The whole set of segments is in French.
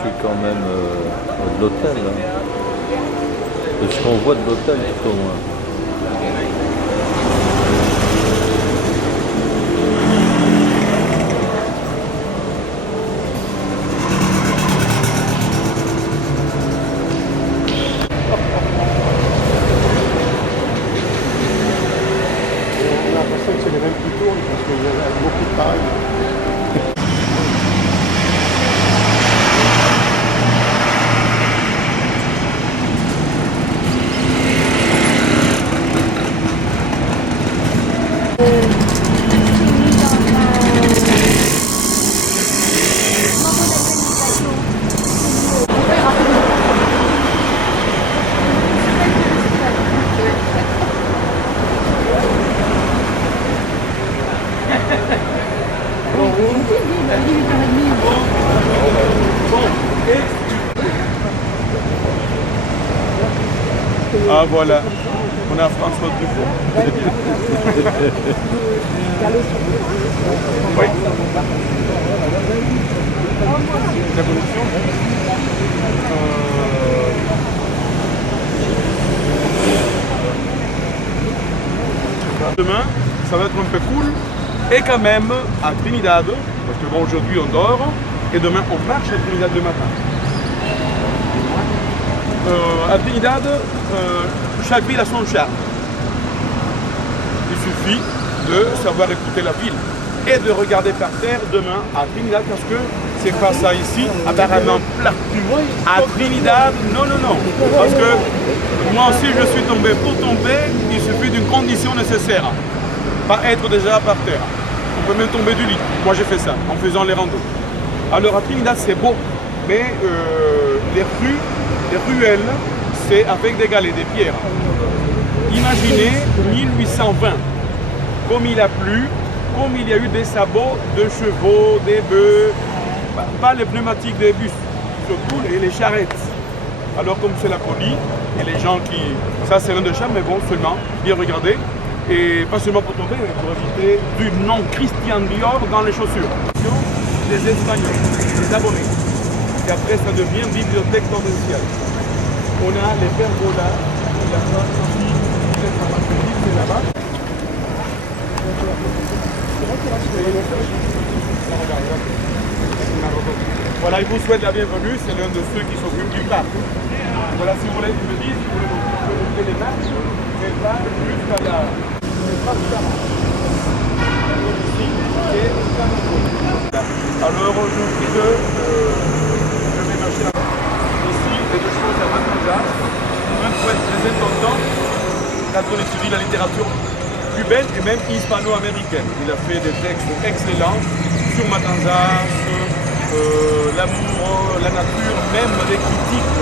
suis quand même de l'hôtel. Hein. De ce qu'on voit de l'hôtel tout au moins. On a l'impression que c'est les mêmes qui tournent parce qu'il y a beaucoup de pareil. Ah voilà, on a François Truffaut. Oui. L'évolution. Demain, ça va être un peu cool. Et quand même, à Trinidad, parce que bon, aujourd'hui on dort, et demain on marche à Trinidad le matin. À Trinidad, chaque ville a son charme. Il suffit de savoir écouter la ville et de regarder par terre demain à Trinidad parce que c'est pas ça ici, apparemment plat. À Trinidad, non. Parce que moi aussi je suis tombé. Pour tomber, il suffit d'une condition nécessaire. Pas être déjà par terre. On peut même tomber du lit. Moi j'ai fait ça en faisant les randos. Alors à Trinidad c'est beau, mais les ruelles, c'est avec des galets, des pierres. Imaginez 1820, comme il a plu, comme il y a eu des sabots de chevaux, des bœufs, pas les pneumatiques des bus, surtout les charrettes. Alors comme c'est la folie, et les gens qui... Ça c'est l'un de charme, mais bon, seulement, bien regarder. Et pas seulement pour tomber, mais pour éviter du nom Christian Dior dans les chaussures. Des Espagnols, des abonnés. Et après ça devient bibliothèque provinciale. On a les pergolas, la France aussi, c'est là-bas. Voilà, il vous souhaite la bienvenue, c'est l'un de ceux qui s'occupent du parc. Voilà, si vous voulez, je me dis, si vous voulez montrer les marches, c'est pas jusqu'à la... Alors aujourd'hui, je vais marcher là-bas. Ici, les deux choses à Matanzas. Un poète très important quand on étudie la littérature cubaine et même hispano-américaine. Il a fait des textes excellents sur Matanzas, l'amour, la nature, même des critiques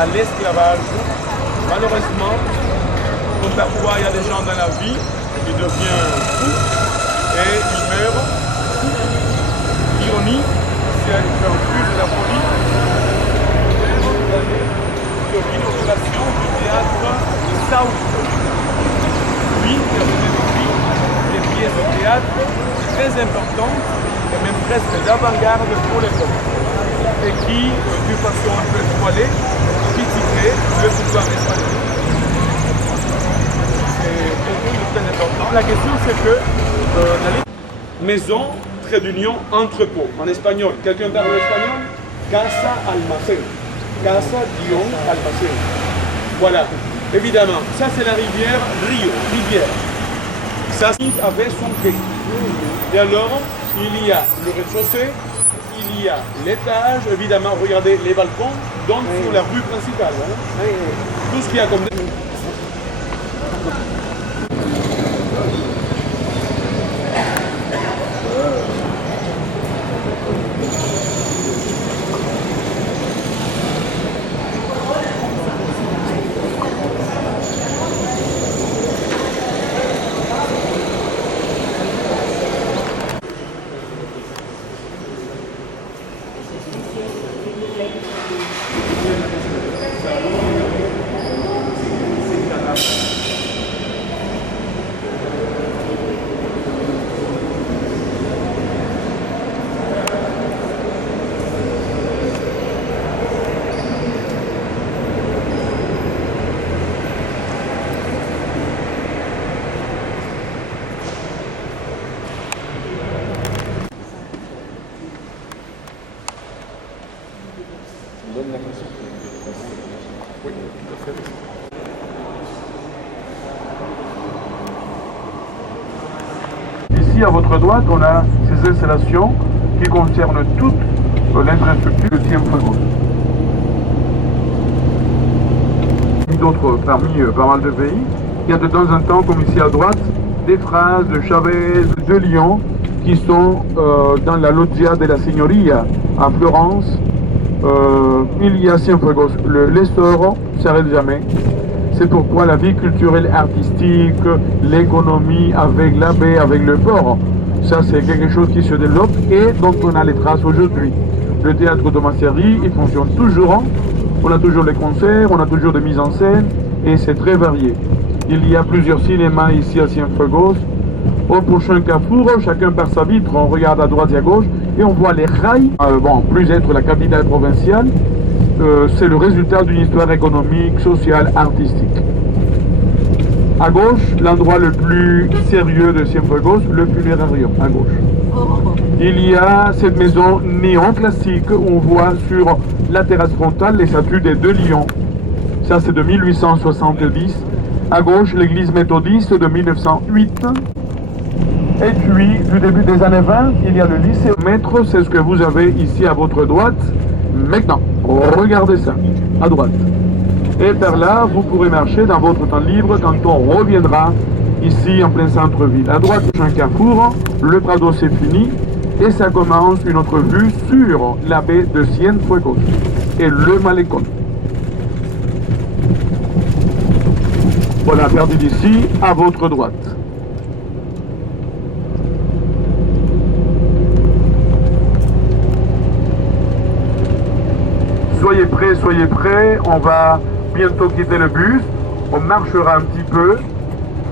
à l'esclavage. Malheureusement, comme parfois il y a des gens dans la vie qui deviennent fous et ils meurent. Ironie, c'est en plus de la folie de l'inauguration du théâtre de South. Lui, qui a donné des pièces de théâtre très importantes et même presque d'avant-garde pour l'époque. Et qui, d'une façon un peu étoilée, critiquait le pouvoir espagnol. C'est pour nous très important. La question c'est que la maison, trait d'union, entrepôt. En espagnol, quelqu'un parle l'espagnol? Casa almacén. Casa-almacén. Voilà. Évidemment, ça c'est la rivière Rio, rivière. Ça avait son quai. Et alors, il y a le rez-de-chaussée, il y a l'étage, évidemment, regardez, les balcons donnent sur la rue principale. Hein. Tout ce qu'il y a comme... Ici, à votre droite, on a ces installations qui concernent toute l'infrastructure de Cienfuegos. D'autres parmi pas mal de pays. Il y a de temps en temps, comme ici à droite, des phrases de Chavez, de Lyon, qui sont dans la Loggia della Signoria à Florence. Il y a Cienfuegos, l'essor ne s'arrête jamais. C'est pourquoi la vie culturelle, artistique, l'économie avec la baie, avec le port, ça c'est quelque chose qui se développe et dont on a les traces aujourd'hui. Le théâtre de Masseri, il fonctionne toujours. On a toujours les concerts, on a toujours des mises en scène et c'est très varié. Il y a plusieurs cinémas ici à Cienfuegos. Au prochain carrefour, chacun par sa vitre, on regarde à droite et à gauche et on voit les rails. Bon, plus être la capitale provinciale, c'est le résultat d'une histoire économique, sociale, artistique. À gauche, l'endroit le plus sérieux de Cienfuegos, le funérarium, à gauche. Il y a cette maison néoclassique où on voit sur la terrasse frontale les statues des deux lions. Ça c'est de 1870. À gauche, l'église méthodiste de 1908. Et puis, du début des années 20, il y a le lycée maître, c'est ce que vous avez ici à votre droite. Maintenant, regardez ça, à droite. Et par là, vous pourrez marcher dans votre temps libre quand on reviendra ici en plein centre-ville. À droite, un carrefour, le Prado c'est fini. Et ça commence une autre vue sur la baie de Cienfuegos et le Malecón. Voilà, perdu d'ici, à votre droite. Soyez prêts, on va bientôt quitter le bus, on marchera un petit peu,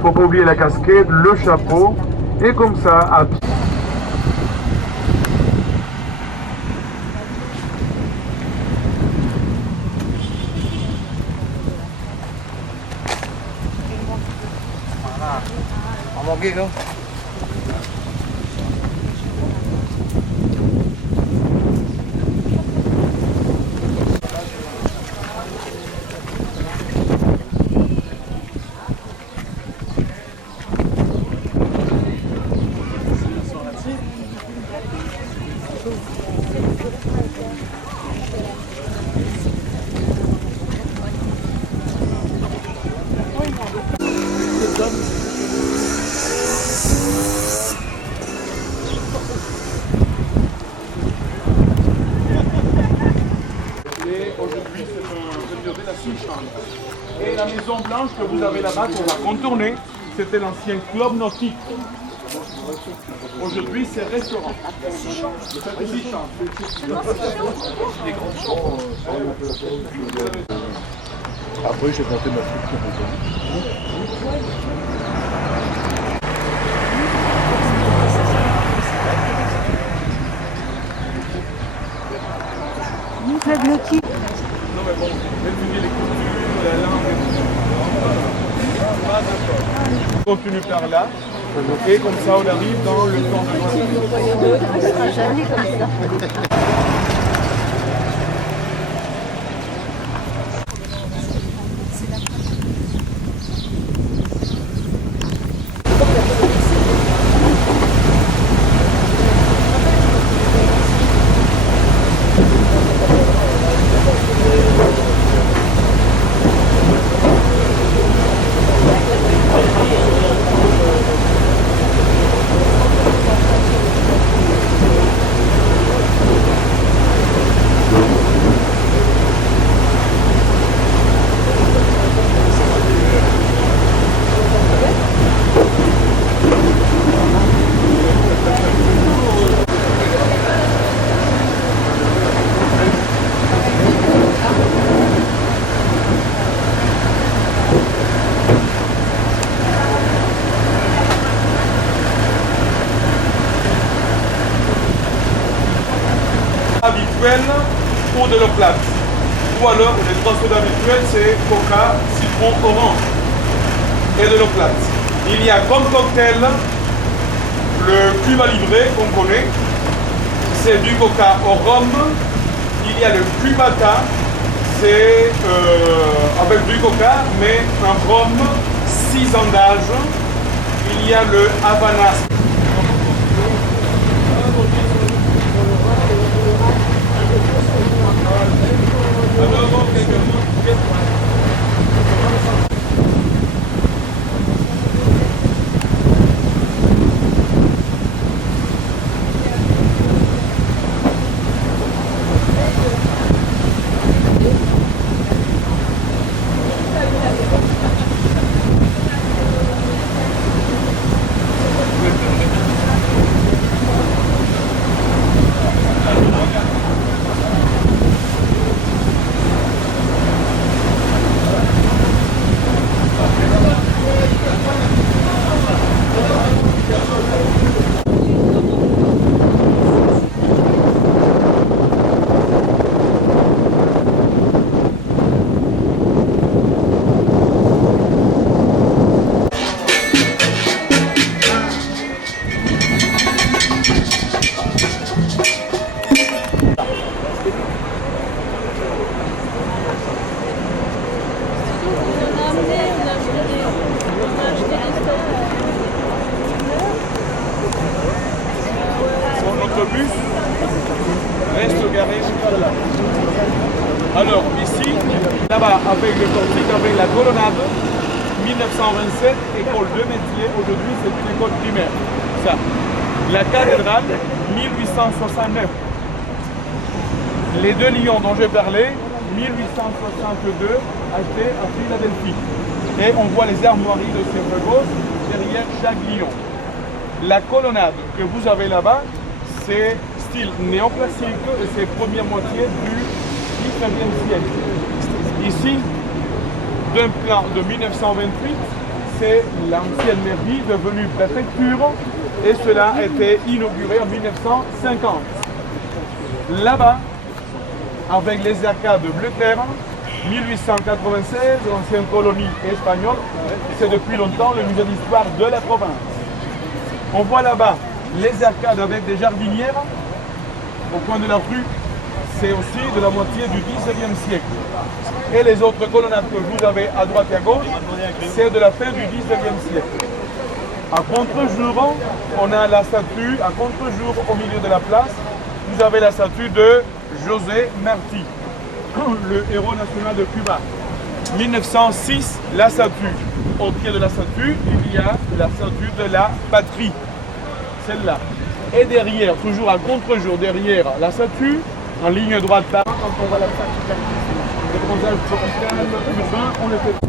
faut pas oublier la casquette, le chapeau, et comme ça, à pied. Aujourd'hui, c'est un de la Sous-Chambre. Et la maison blanche que vous avez là-bas, qu'on va contourner, c'était l'ancien club nautique. Aujourd'hui, c'est restaurant. C'est 6 chambres. Les grandes chambres. Après, j'ai monté ma structure. Non mais bon, étudier les cultures, la langue, pas d'accord. On continue par là, et comme ça on arrive dans le temps de On sera jamais comme ça. habituel ou de l'eau plate. Ou alors, les trois sodas habituels, c'est coca, citron, orange et de l'eau plate. Il y a comme cocktail le Cuba Libre qu'on connaît, c'est du coca au rhum. Il y a le Cubata, c'est avec du coca, mais un rhum 6 ans d'âge. Il y a le Havana. Son autobus reste garé là. Alors ici, là-bas, avec le portique, avec la colonnade, 1927, école de métier, aujourd'hui c'est une école primaire. Ça. La cathédrale, 1869. Les deux lions dont j'ai parlé, 1862, achetés à Philadelphie. Et on voit les armoiries de ces gauche derrière chaque lion. La colonnade que vous avez là-bas, c'est style néoclassique et c'est première moitié du 19e siècle. Ici, d'un plan de 1928, c'est l'ancienne mairie devenue préfecture et cela a été inauguré en 1950. Là-bas, avec les arcades bleu clair, 1896, l'ancienne colonie espagnole, c'est depuis longtemps le musée d'histoire de la province. On voit là-bas les arcades avec des jardinières au coin de la rue, c'est aussi de la moitié du 19e siècle. Et les autres colonnades que vous avez à droite et à gauche, c'est de la fin du 19e siècle. À contre-jour, on a la statue, à contre-jour au milieu de la place, vous avez la statue de José Martí, le héros national de Cuba. 1906, la statue. Au pied de la statue, il y a la statue de la patrie, celle-là. Et derrière, toujours à contre-jour, derrière la statue, en ligne droite, là, quand on voit la statue, le bronzage tropical, urbain, on le fait.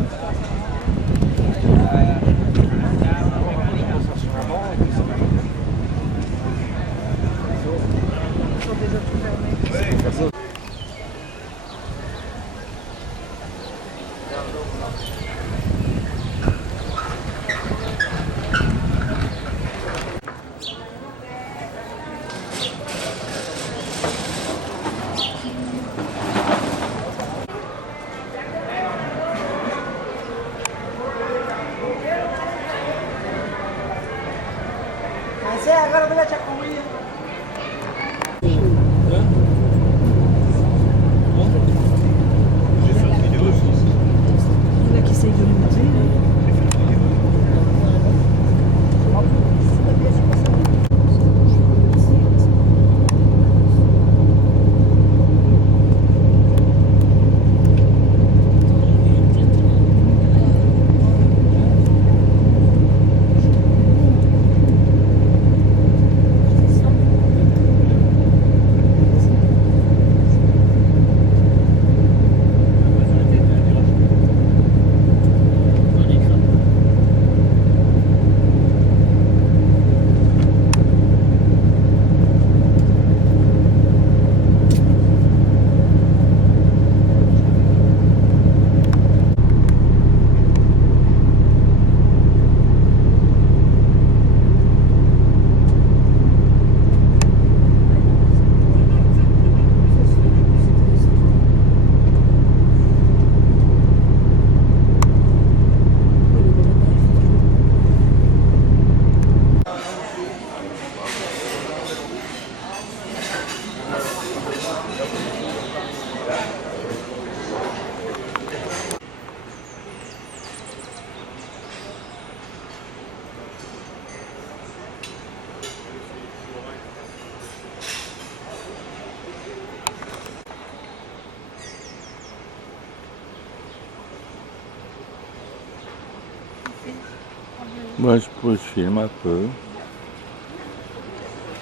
Moi, je filme un peu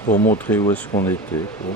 pour montrer où est-ce qu'on était, quoi.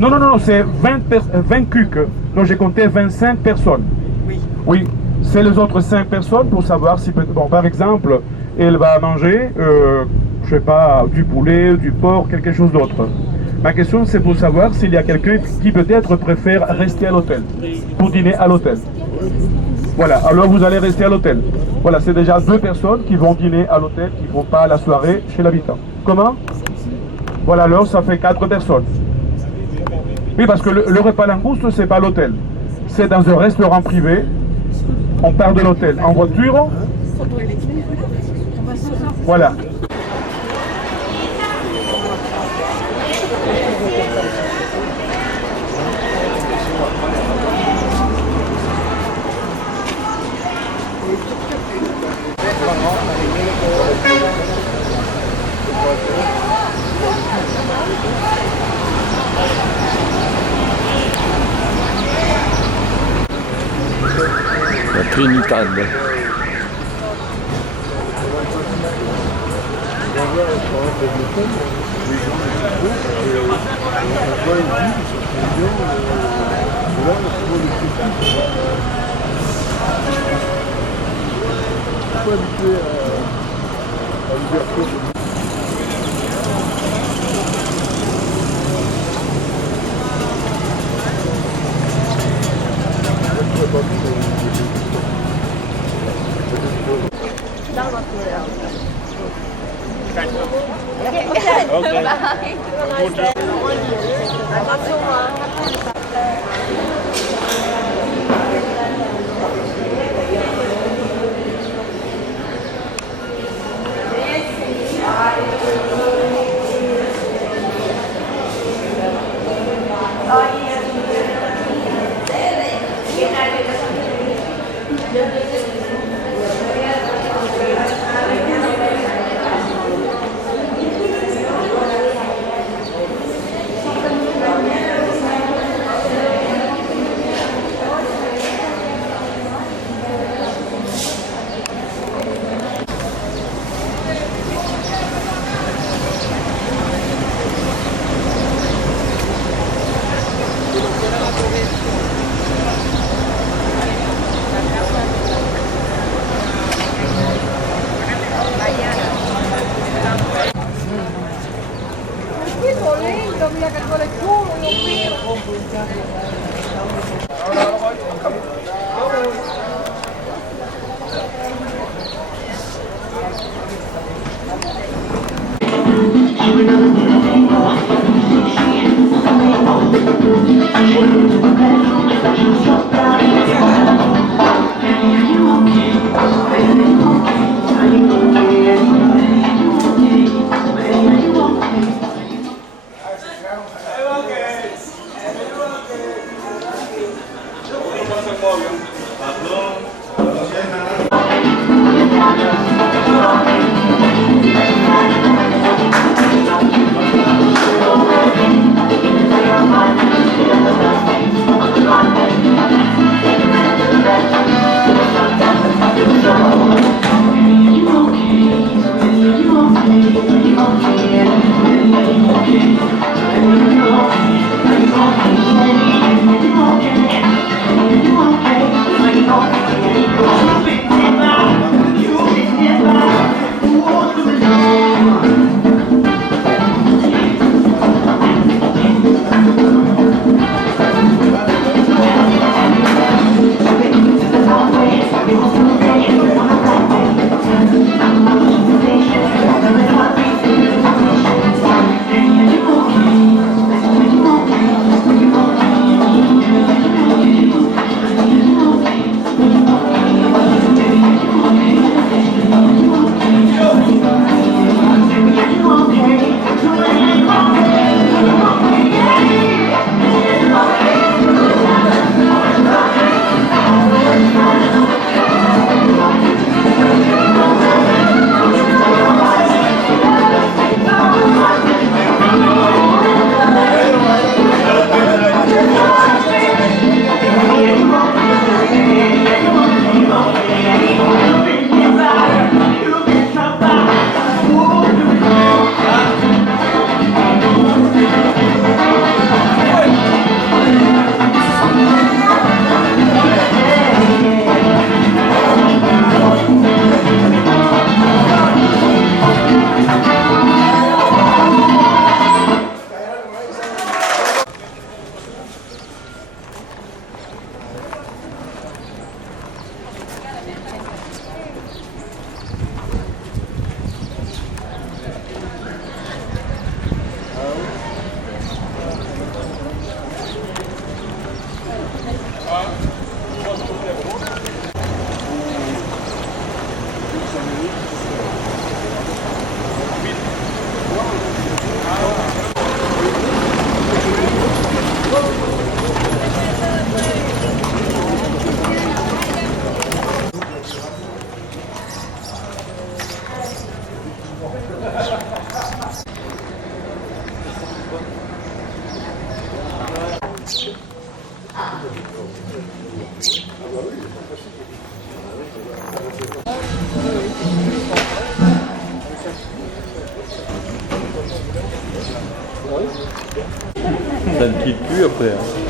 Non, c'est 20 cucs. Donc j'ai compté 25 personnes. Oui. Oui, c'est les autres 5 personnes pour savoir si, bon, par exemple, elle va manger, je sais pas, du poulet, du porc, quelque chose d'autre. Ma question, c'est pour savoir s'il y a quelqu'un qui peut-être préfère rester à l'hôtel, pour dîner à l'hôtel. Voilà, alors vous allez rester à l'hôtel. Voilà, c'est déjà 2 personnes qui vont dîner à l'hôtel, qui ne vont pas à la soirée chez l'habitant. Comment? Voilà, alors ça fait 4 personnes. Oui, parce que le repas langouste, c'est pas l'hôtel. C'est dans un restaurant privé. On part de l'hôtel en voiture. Voilà. La Trinidad. Ça ne quitte plus après. Hein.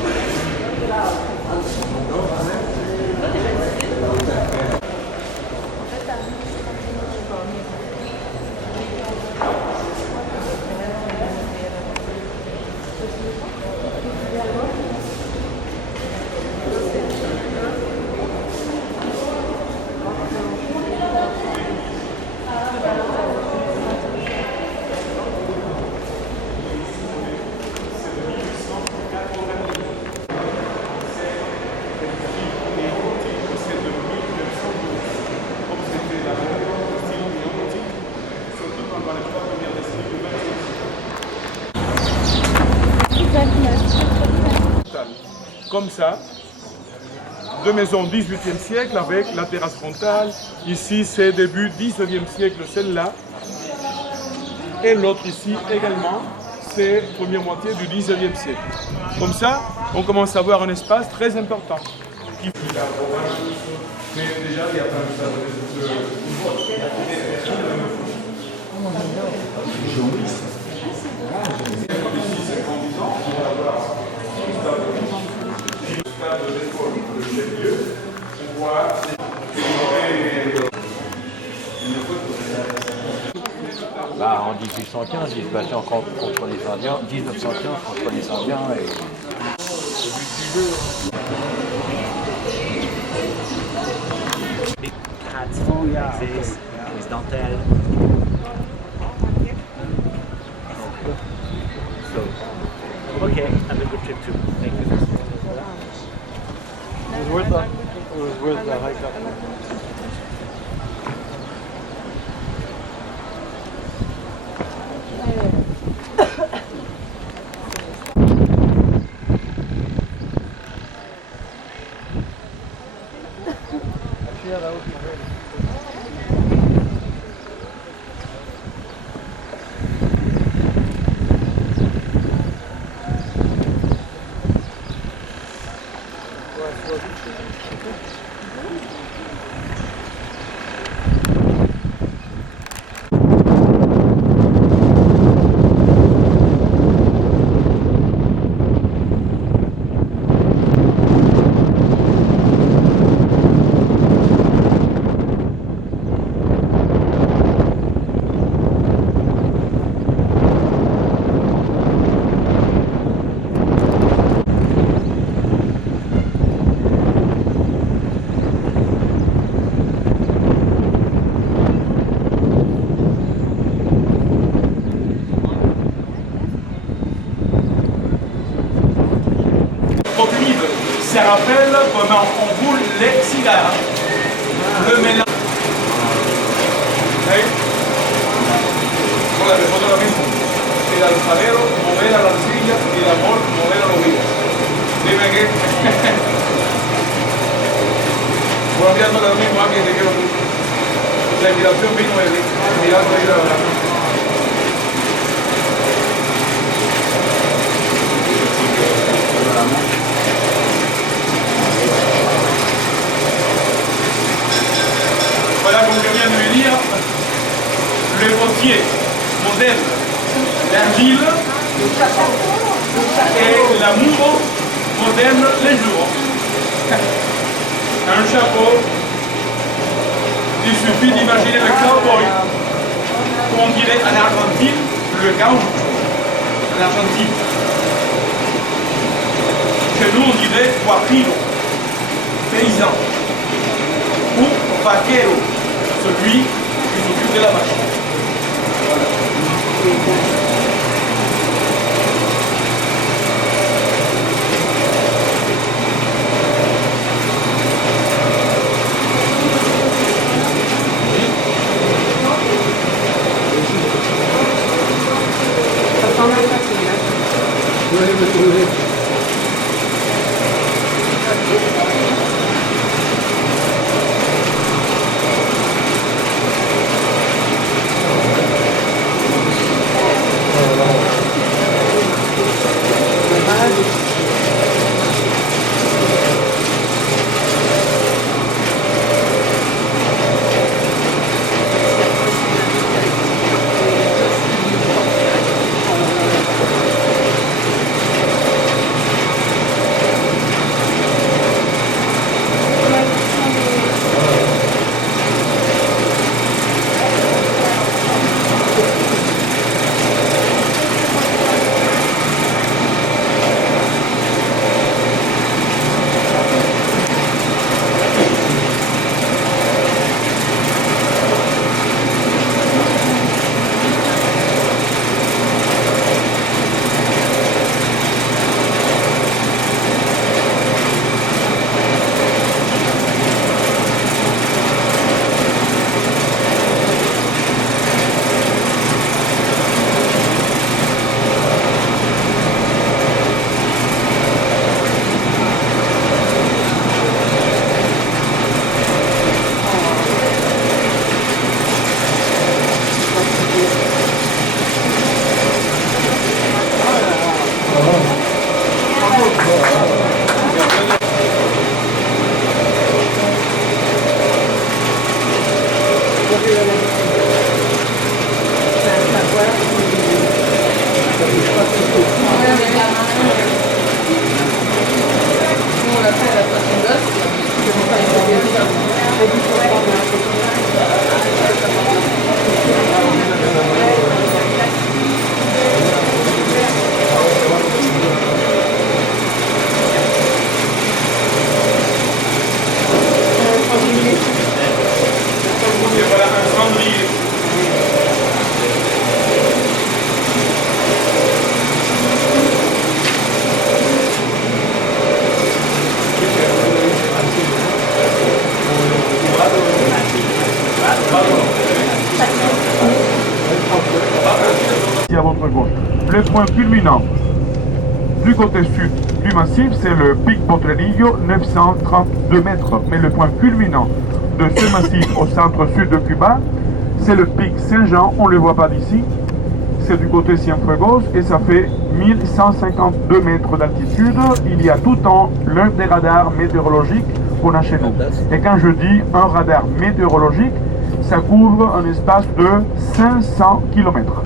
Comme ça, deux maisons 18e siècle avec la terrasse frontale. Ici, c'est début 19e siècle, celle-là. Et l'autre ici également, c'est première moitié du 19e siècle. Comme ça, on commence à avoir un espace très important. Bah, en 1815, il se battait encore contre les Indiens. 1915 contre les Indiens. Et... Big hats like this, with dentelle. So, okay, have a good trip too. Thank you. Where's the hike up? Yeah, that would be great. Ça rappelle comment on roule les cigares. Le mélange. ¿Sí? Hola, respondo lo mismo. El alfarero modela la arcilla y el amor modela los días. Dime qué. Voy enviándole lo mismo a alguien que quiero mucho. La inspiración vino de mirando ahí la verdad. Voilà comme je viens de le dire, le potier modèle l'argile et l'amour modèle les jours. Un chapeau, il suffit d'imaginer le cowboy, on dirait en Argentine, le gaucho, en Argentine. Chez nous on dirait guajiro, paysan, ou vaquero, celui qui s'occupe de la vache. Et voilà un cendrier. À votre gauche. Le point culminant du côté sud du massif, c'est le pic Potrerillo, 932 mètres. Mais le point culminant de ce massif au centre-sud de Cuba, c'est le pic Saint-Jean, on ne le voit pas d'ici. C'est du côté Cienfuegos et ça fait 1152 mètres d'altitude. Il y a tout le temps l'un des radars météorologiques qu'on a chez nous. Et quand je dis un radar météorologique, ça couvre un espace de 500 km.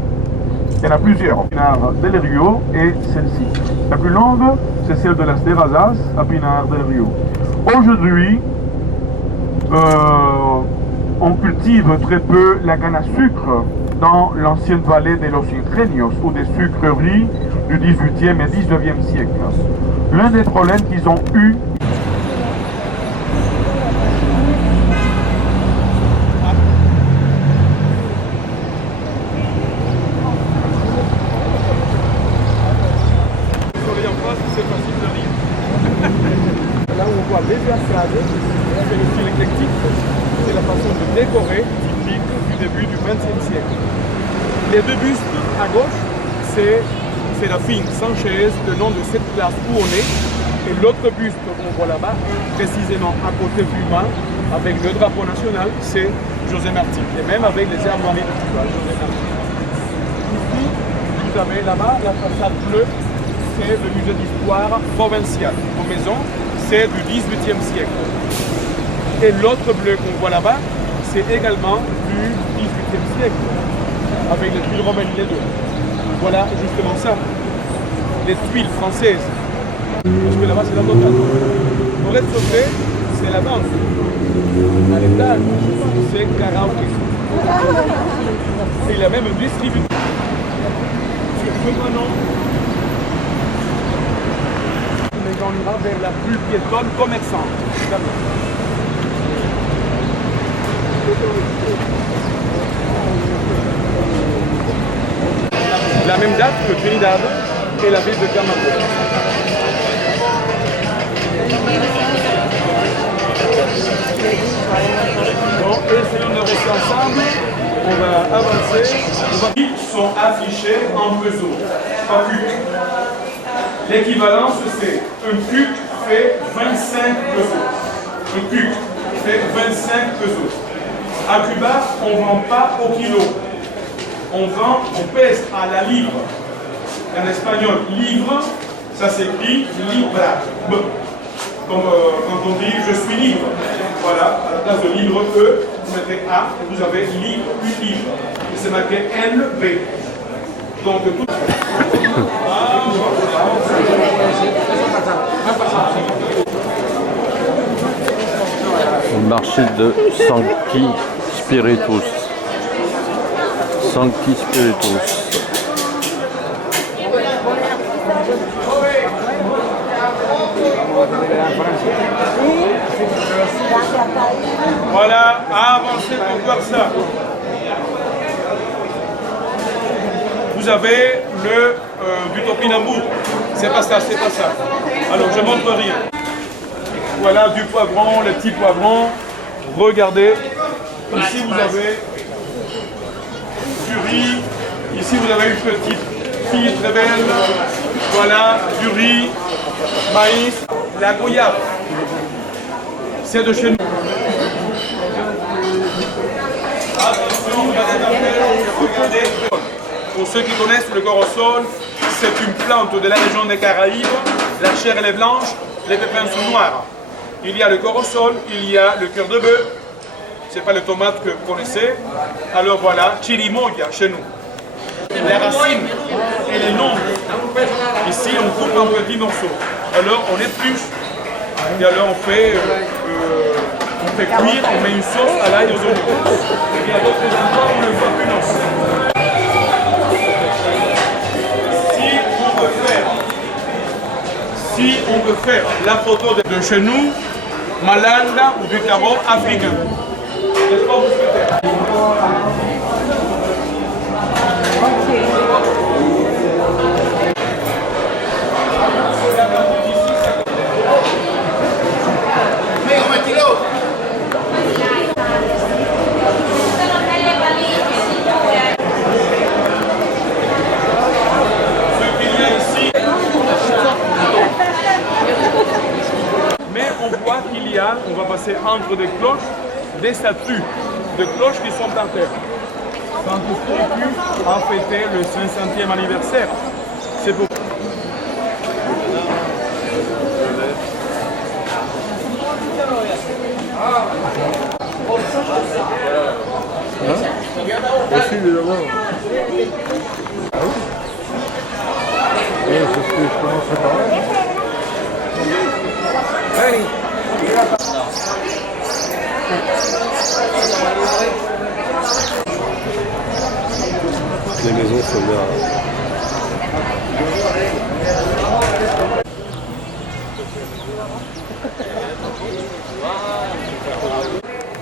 Il y en a plusieurs. Pinar del Rio et celle-ci. La plus longue, c'est celle de las Terrazas à Pinar del Rio. Aujourd'hui, on cultive très peu la canne à sucre dans l'ancienne vallée de Los Ingenios ou des sucreries du 18e et 19e siècle. L'un des problèmes qu'ils ont eu C'est facile de rire. Là où on voit les façades, c'est le style éclectique, c'est la façon de décorer typique du début du XXe siècle. Les deux bustes à gauche, c'est Sérafine Sanchez, le nom de cette place où on est, et l'autre buste qu'on voit là-bas, précisément à côté du vin, avec le drapeau national, c'est José Martí, et même avec les armoiries de Cuba, José Martí. Ici, vous avez là-bas la façade bleue, c'est le musée d'histoire provinciale. Nos maisons, c'est du XVIIIe siècle. Et l'autre bleu qu'on voit là-bas, c'est également du XVIIIe siècle, avec les tuiles romaines, les deux. Voilà justement ça, les tuiles françaises. Parce que là-bas, c'est la totale. Au rez-de-chaussée, c'est la danse. À l'étage, c'est karaoké. Et il y a même un distributeur. Maintenant, on ira vers la plus piétonne commerçante. La même date que Trinidad et la ville de Camagüey. Bon, essayons de rester ensemble. On va avancer. Ils sont affichés en peso, pas cuc. L'équivalence, c'est un cuc fait 25 pesos. Un cuc fait 25 pesos. À Cuba, on ne vend pas au kilo. On pèse à la livre. En espagnol, livre, ça s'écrit libra. Comme quand on dit je suis libre. Voilà, à la place de livre E, vous mettez A et vous avez livre, une livre. Et c'est marqué NB. Donc tout. Le marché de Sancti Spiritus. Sancti Spiritus. Voilà, avancez pour voir ça. Vous avez le du topinambur. C'est pas ça, c'est pas ça. Alors je montre rien. Voilà du poivron, les petits poivrons. Regardez. Ici vous avez du riz. Ici vous avez une petite fille très belle. Voilà, du riz, maïs, la goyave. C'est de chez nous. Attention, regardez. Pour ceux qui connaissent le corosol, c'est une plante de la région des Caraïbes. La chair elle est blanche, les pépins sont noirs. Il y a le corosol, il y a le cœur de bœuf. c'est pas les tomates que vous connaissez. Alors voilà, chirimoya chez nous. La racine, elle est longue. Ici, on coupe en petits morceaux. Alors on épluche et alors on fait cuire, on met une sauce à l'ail aux oignons. Et à d'autres endroits, on ne voit plus non. Si on veut faire la photo de chez nous, Malanda ou du carreau africain. N'est-ce pas, mousquetaire? On va passer entre des cloches, des statues de cloches qui sont en terre. Saint-Eustache a fêté le 500e anniversaire. C'est pour Aussi, évidemment. Ah oui? C'est ce que je commencerai par là. Les maisons sont bien.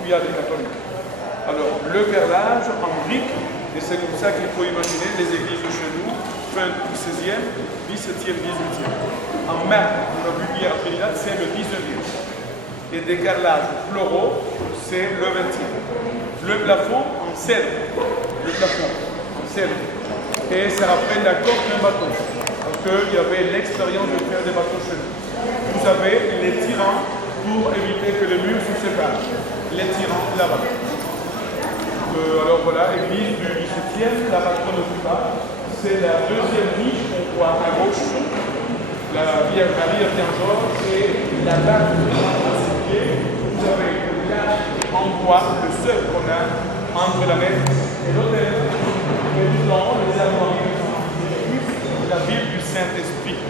il y a des catholiques. Alors, le carrelage en brique, et c'est comme ça qu'il faut imaginer les églises de chez nous, fin du 16e, 17e, 18e. En marbre, on a vu hier à Trinidad, c'est le 19e. Et des carrelages floraux, c'est le 20e. Le plafond en cèdre. Le plafond en cèdre. Et ça rappelle la coque d'un bateau. Parce qu'il y avait l'expérience de faire des bateaux chez nous. Vous avez les tirants pour éviter que les murs se séparent. Les tirants là-bas. Alors voilà, église du 17e, la patronne de Cuba. C'est la deuxième niche qu'on voit à gauche. La Vierge Marie Archangeau et la base de vous avez le village en bois, le seul qu'on a entre la mer et l'hôtel. Et tout en haut, les Allemands, la ville du Saint-Esprit.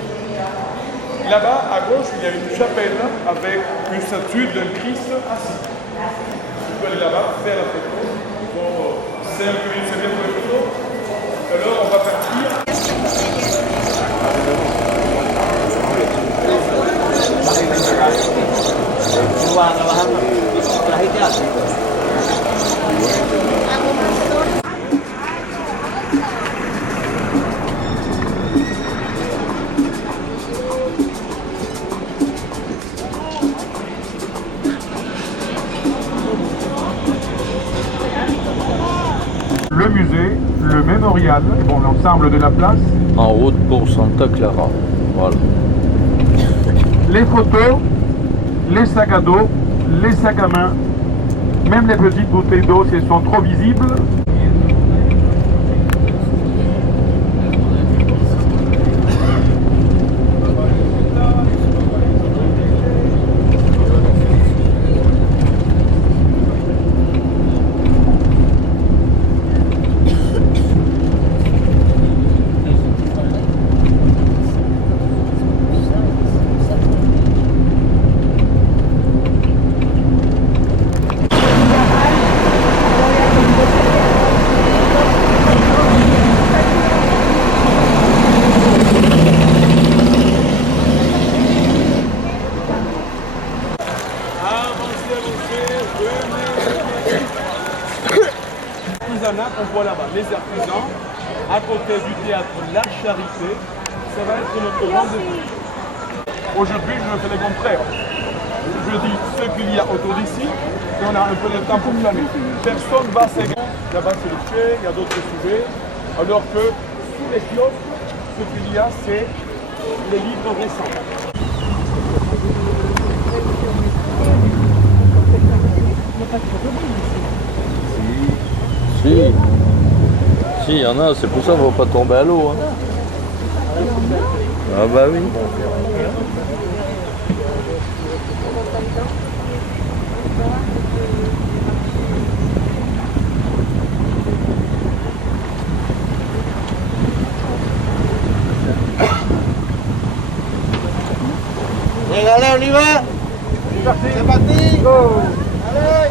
Là-bas, à gauche, il y a une chapelle avec une statue d'un Christ assis. Vous pouvez aller là-bas, faire la photo. Bon, c'est bien pour les photos. Alors, on va partir. Le musée, le mémorial, bon, l'ensemble de la place, En route pour Santa Clara. Voilà. les photos, les sacs à dos, les sacs à main, même les petites bouteilles d'eau si elles sont trop visibles. On voit là-bas les artisans, à côté du théâtre La Charité, ça va être notre rendez-vous. Aujourd'hui, je fais le contraire. Je dis ce qu'il y a autour d'ici, et on a un peu de temps pour planer. Personne va s'égarer. Là-bas, c'est le chai, il y a d'autres sujets, alors que sous les kiosques, ce qu'il y a, c'est les livres récents. Si, il y en a, c'est pour ça qu'on ne va pas tomber à l'eau. Hein. Ah bah oui. allez, on y va. C'est parti. Go. Allez.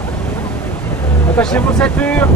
Attachez vos ceintures.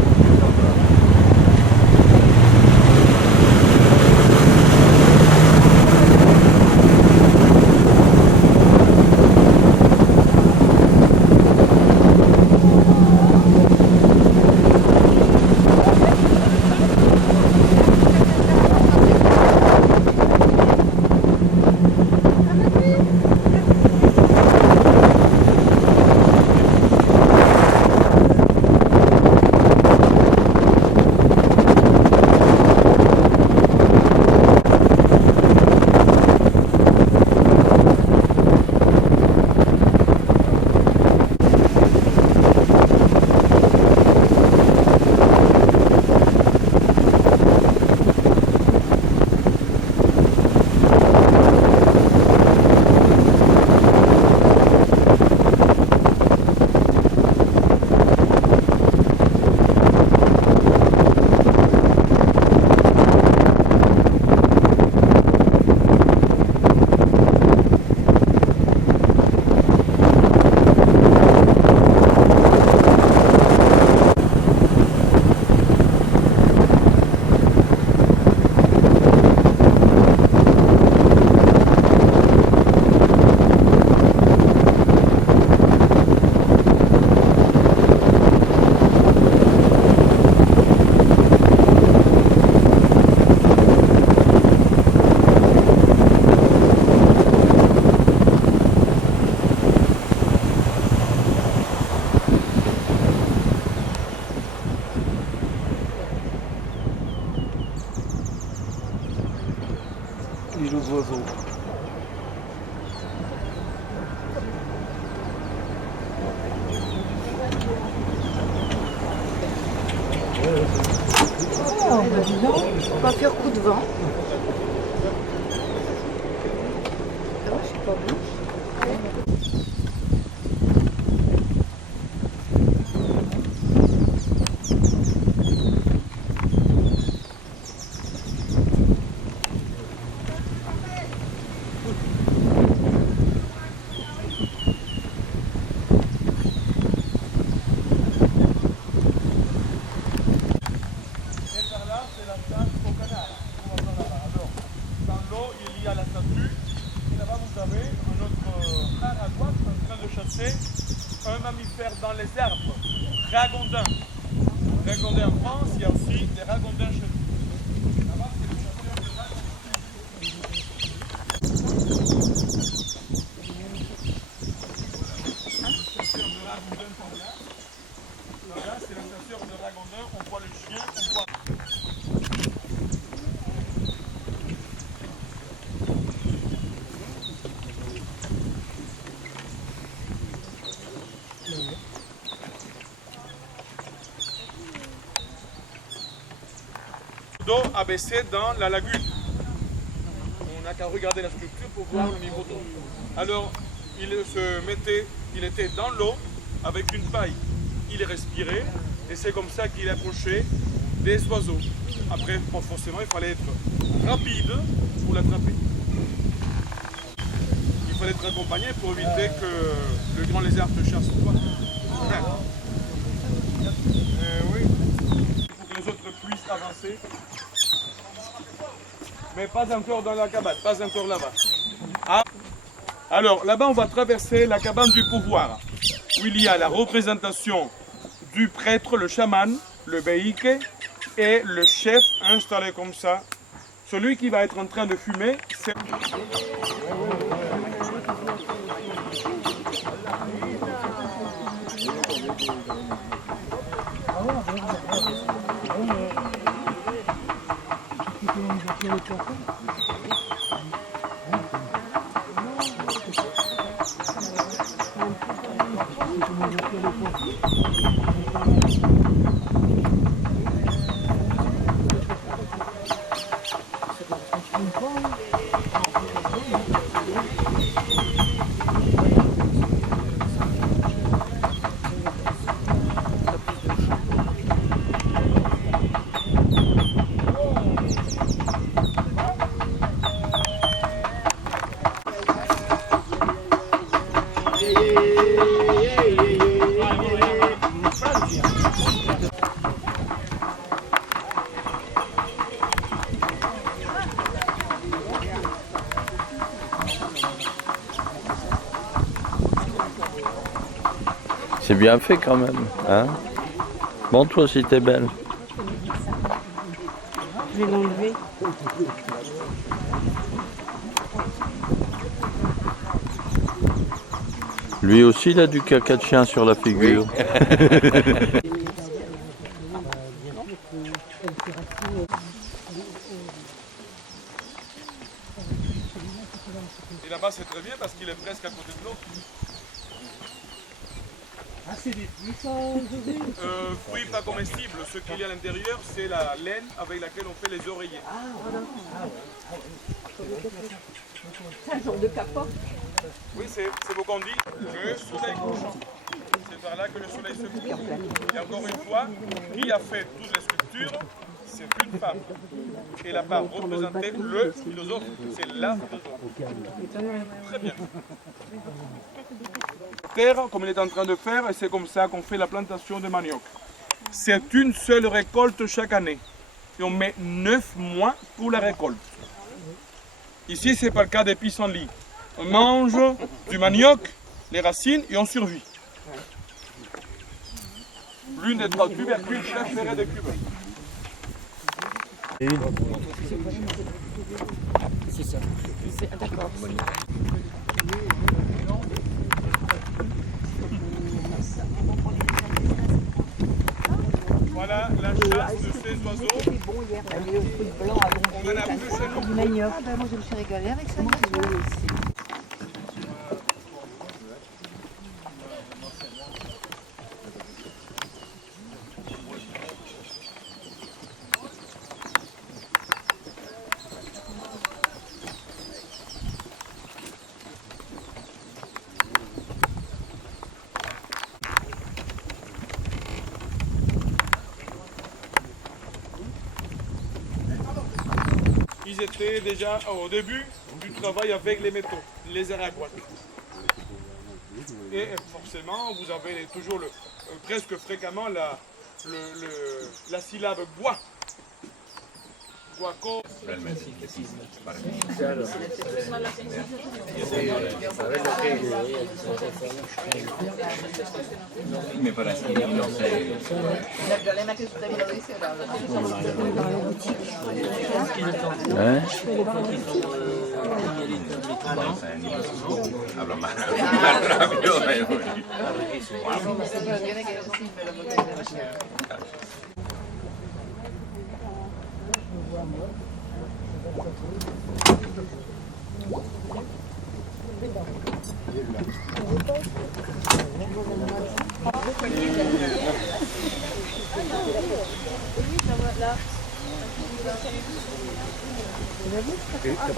Les autres oiseaux. Oh, bah dis donc, on va faire coup de vent. Ah, je suis pas venue. Un mammifère dans les arbres, ragondin. Ragondin en France, il y a aussi des ragondins chez nous. Là-bas, c'est le chasseur de ragondins. Là, c'est le chasseur de ragondin, on voit le chien, on voit... D'eau abaissée dans la lagune. On n'a qu'à regarder la structure pour voir le niveau d'eau. Alors, il était dans l'eau avec une paille. Il respirait et c'est comme ça qu'il approchait des oiseaux. Après, forcément, il fallait être rapide pour l'attraper. Il fallait être accompagné pour éviter que le grand lézard te chasse ou pas. Oui. Pour que les autres puissent avancer. Mais pas encore dans la cabane, pas encore là-bas. Ah. Alors là-bas, on va traverser la cabane du pouvoir, où il y a la représentation du prêtre, le chaman, le beïke, et le chef installé comme ça. Celui qui va être en train de fumer, c'est... C'est bien fait quand même. Hein? Montre-toi si t'es belle. Je vais l'enlever. Lui aussi, il a du caca de chien sur la figure. Et là-bas, c'est très bien parce qu'il est presque à côté de l'eau. Ah, c'est des fruits, ça, José? Fruits pas comestibles. Ce qu'il y a à l'intérieur, c'est la laine avec laquelle on fait les oreillers. C'est un genre de capote. Oui, c'est ce qu'on dit le soleil couchant. C'est par là que le soleil se couche. Et encore une fois, qui a fait toutes les sculptures, c'est une femme. Et la part représentée le philosophe, c'est la philosophe. Très bien. Terre, comme il est en train de faire, et c'est comme ça qu'on fait la plantation de manioc. C'est une seule récolte chaque année. Et on met 9 mois pour la récolte. Ici, ce n'est pas le cas des pissenlits. On mange du manioc, les racines, et on survit. L'une des 3 tubercules préférées des Cubains. D'accord. Voilà la chasse de ces oiseaux. On en a plus chez nous. Du manioc. Ah ben moi je me suis régalée avec ça. Ils étaient déjà au début du travail avec les métaux, les araguates. Et forcément, vous avez toujours presque fréquemment la syllabe bois. Guaco. Me parece que no sé. El problema es que usted me lo dice Hein? Hablo más rápido. tiene que decir, pero porque es demasiado.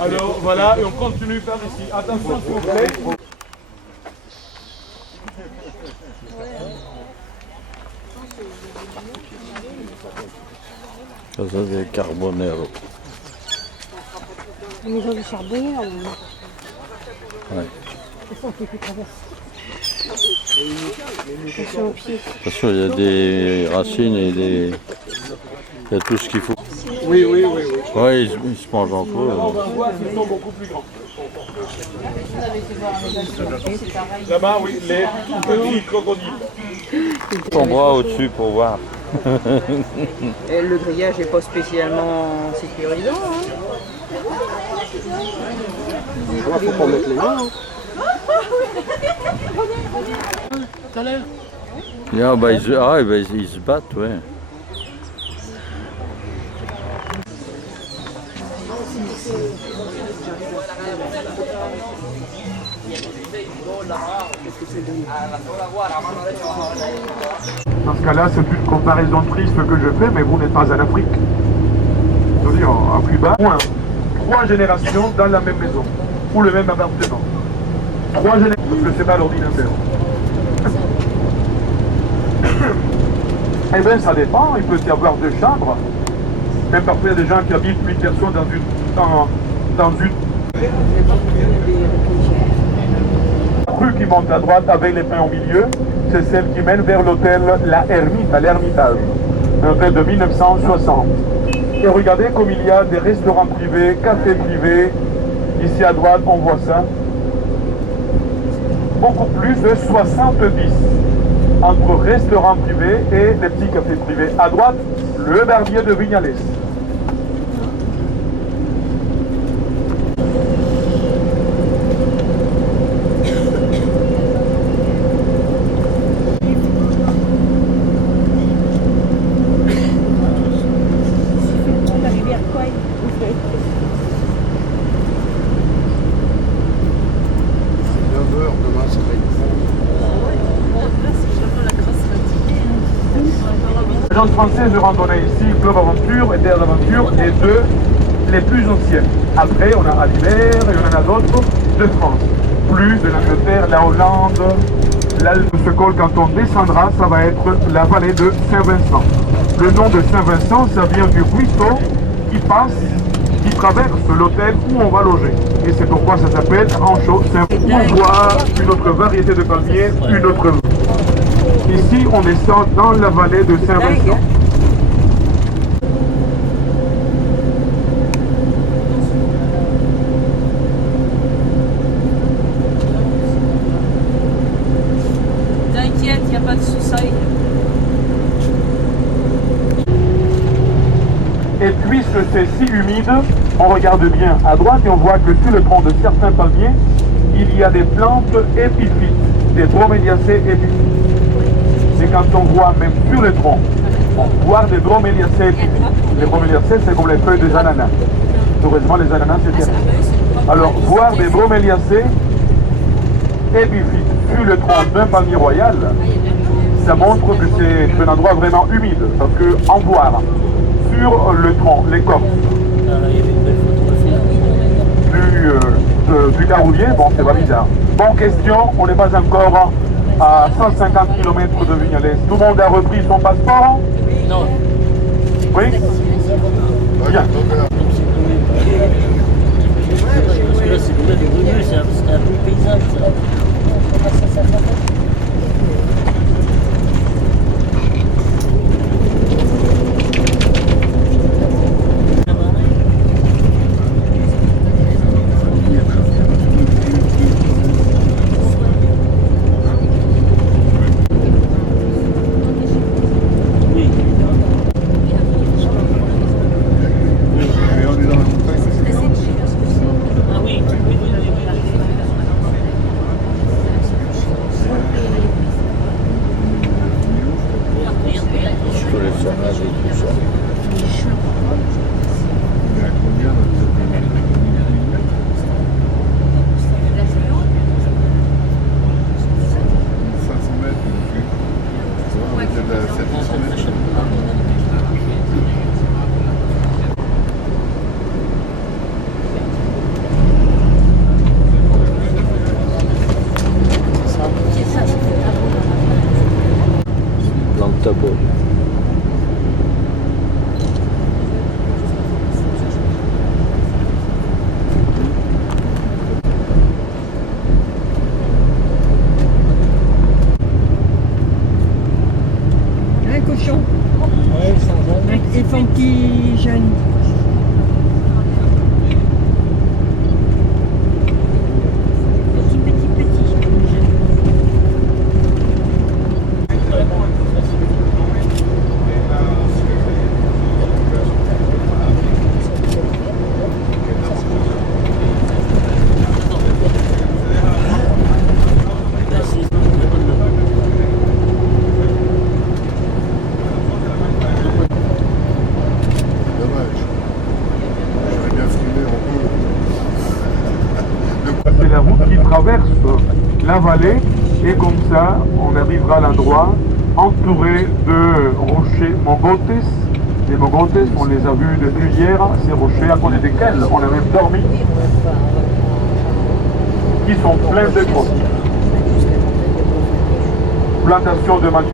Alors voilà, et on continue par ici. Attention s'il vous plaît. Ça, c'est des carbonero. La maison du charbonnier, Ouais. attention aux pieds. Attention, il y a des racines et des... Il y a tout ce qu'il faut. Oui, oui, oui, oui. Ouais, ils se mangent entre eux. On va voir qu'ils sont beaucoup plus grands. Là-bas, oui, les petits crocodiles. Ton bras au-dessus pour voir. Et le grillage n'est pas spécialement sécurisant. Hein. Il faut pas mettre les mains. Yeah, bah, ils se battent, ouais. Dans ce cas-là, c'est une comparaison triste que je fais, mais vous n'êtes pas en Afrique. Je veux dire, à Cuba, moins 3 générations dans la même maison, ou le même appartement. 3 générations, parce que c'est pas l'ordinateur. Eh bien, ça dépend, il peut y avoir 2 chambres. Même parfois, il y a des gens qui habitent 8 personnes dans une rue qui monte à droite avec les pins au milieu, c'est celle qui mène vers l'hôtel La Ermite, à l'Ermitage, un hôtel de 1960. Et regardez comme il y a des restaurants privés, cafés privés. Ici à droite, on voit ça. Beaucoup plus de 70. entre restaurant privé et les petits cafés privés. À droite, le barbier de Vignales. L'agence française de randonnée ici, Club Aventure et Terre d'Aventure, les deux les plus anciennes. Après, on a Alibert et on en a d'autres de France. Plus de l'Angleterre, la Hollande, l'Alpe. Ce col, quand on descendra, ça va être la vallée de Saint-Vincent. Le nom de Saint-Vincent, ça vient du ruisseau qui passe, qui traverse l'hôtel où on va loger. Et c'est pourquoi ça s'appelle Rancho Saint-Vincent. On voit une autre variété de palmiers, une autre. Ici, on descend dans la vallée de Saint-Vincent. T'inquiète, il n'y a pas de sous-sol. Et puisque c'est si humide, on regarde bien à droite et on voit que sur le tronc de certains palmiers, il y a des plantes épiphytes, des broméliacées épiphytes. Et quand on voit même sur le tronc, on voit des broméliacées épiphytes. Les broméliacées, c'est comme les feuilles des ananas. Heureusement, les ananas, c'est bien. Alors, voir des broméliacées épiphytes sur le tronc d'un palmier royal, ça montre que c'est un endroit vraiment humide. Parce qu'en voir sur le tronc, l'écorce du caroulier, bon, c'est pas bizarre. Bon, question, on n'est pas encore à 150 km de Vignales. Tout le monde a repris son passeport? Non. Oui? Bien. Parce que là, c'est loin des venus, c'est un peu paysage, ça. Un cochon. Et son petit jeune. C'est la route qui traverse la vallée et comme ça on arrivera à l'endroit entouré de rochers mogotes. Les mogotes, on les a vus depuis hier, ces rochers à côté desquels on a même dormi, qui sont pleins de grottes. Plantation de manioc.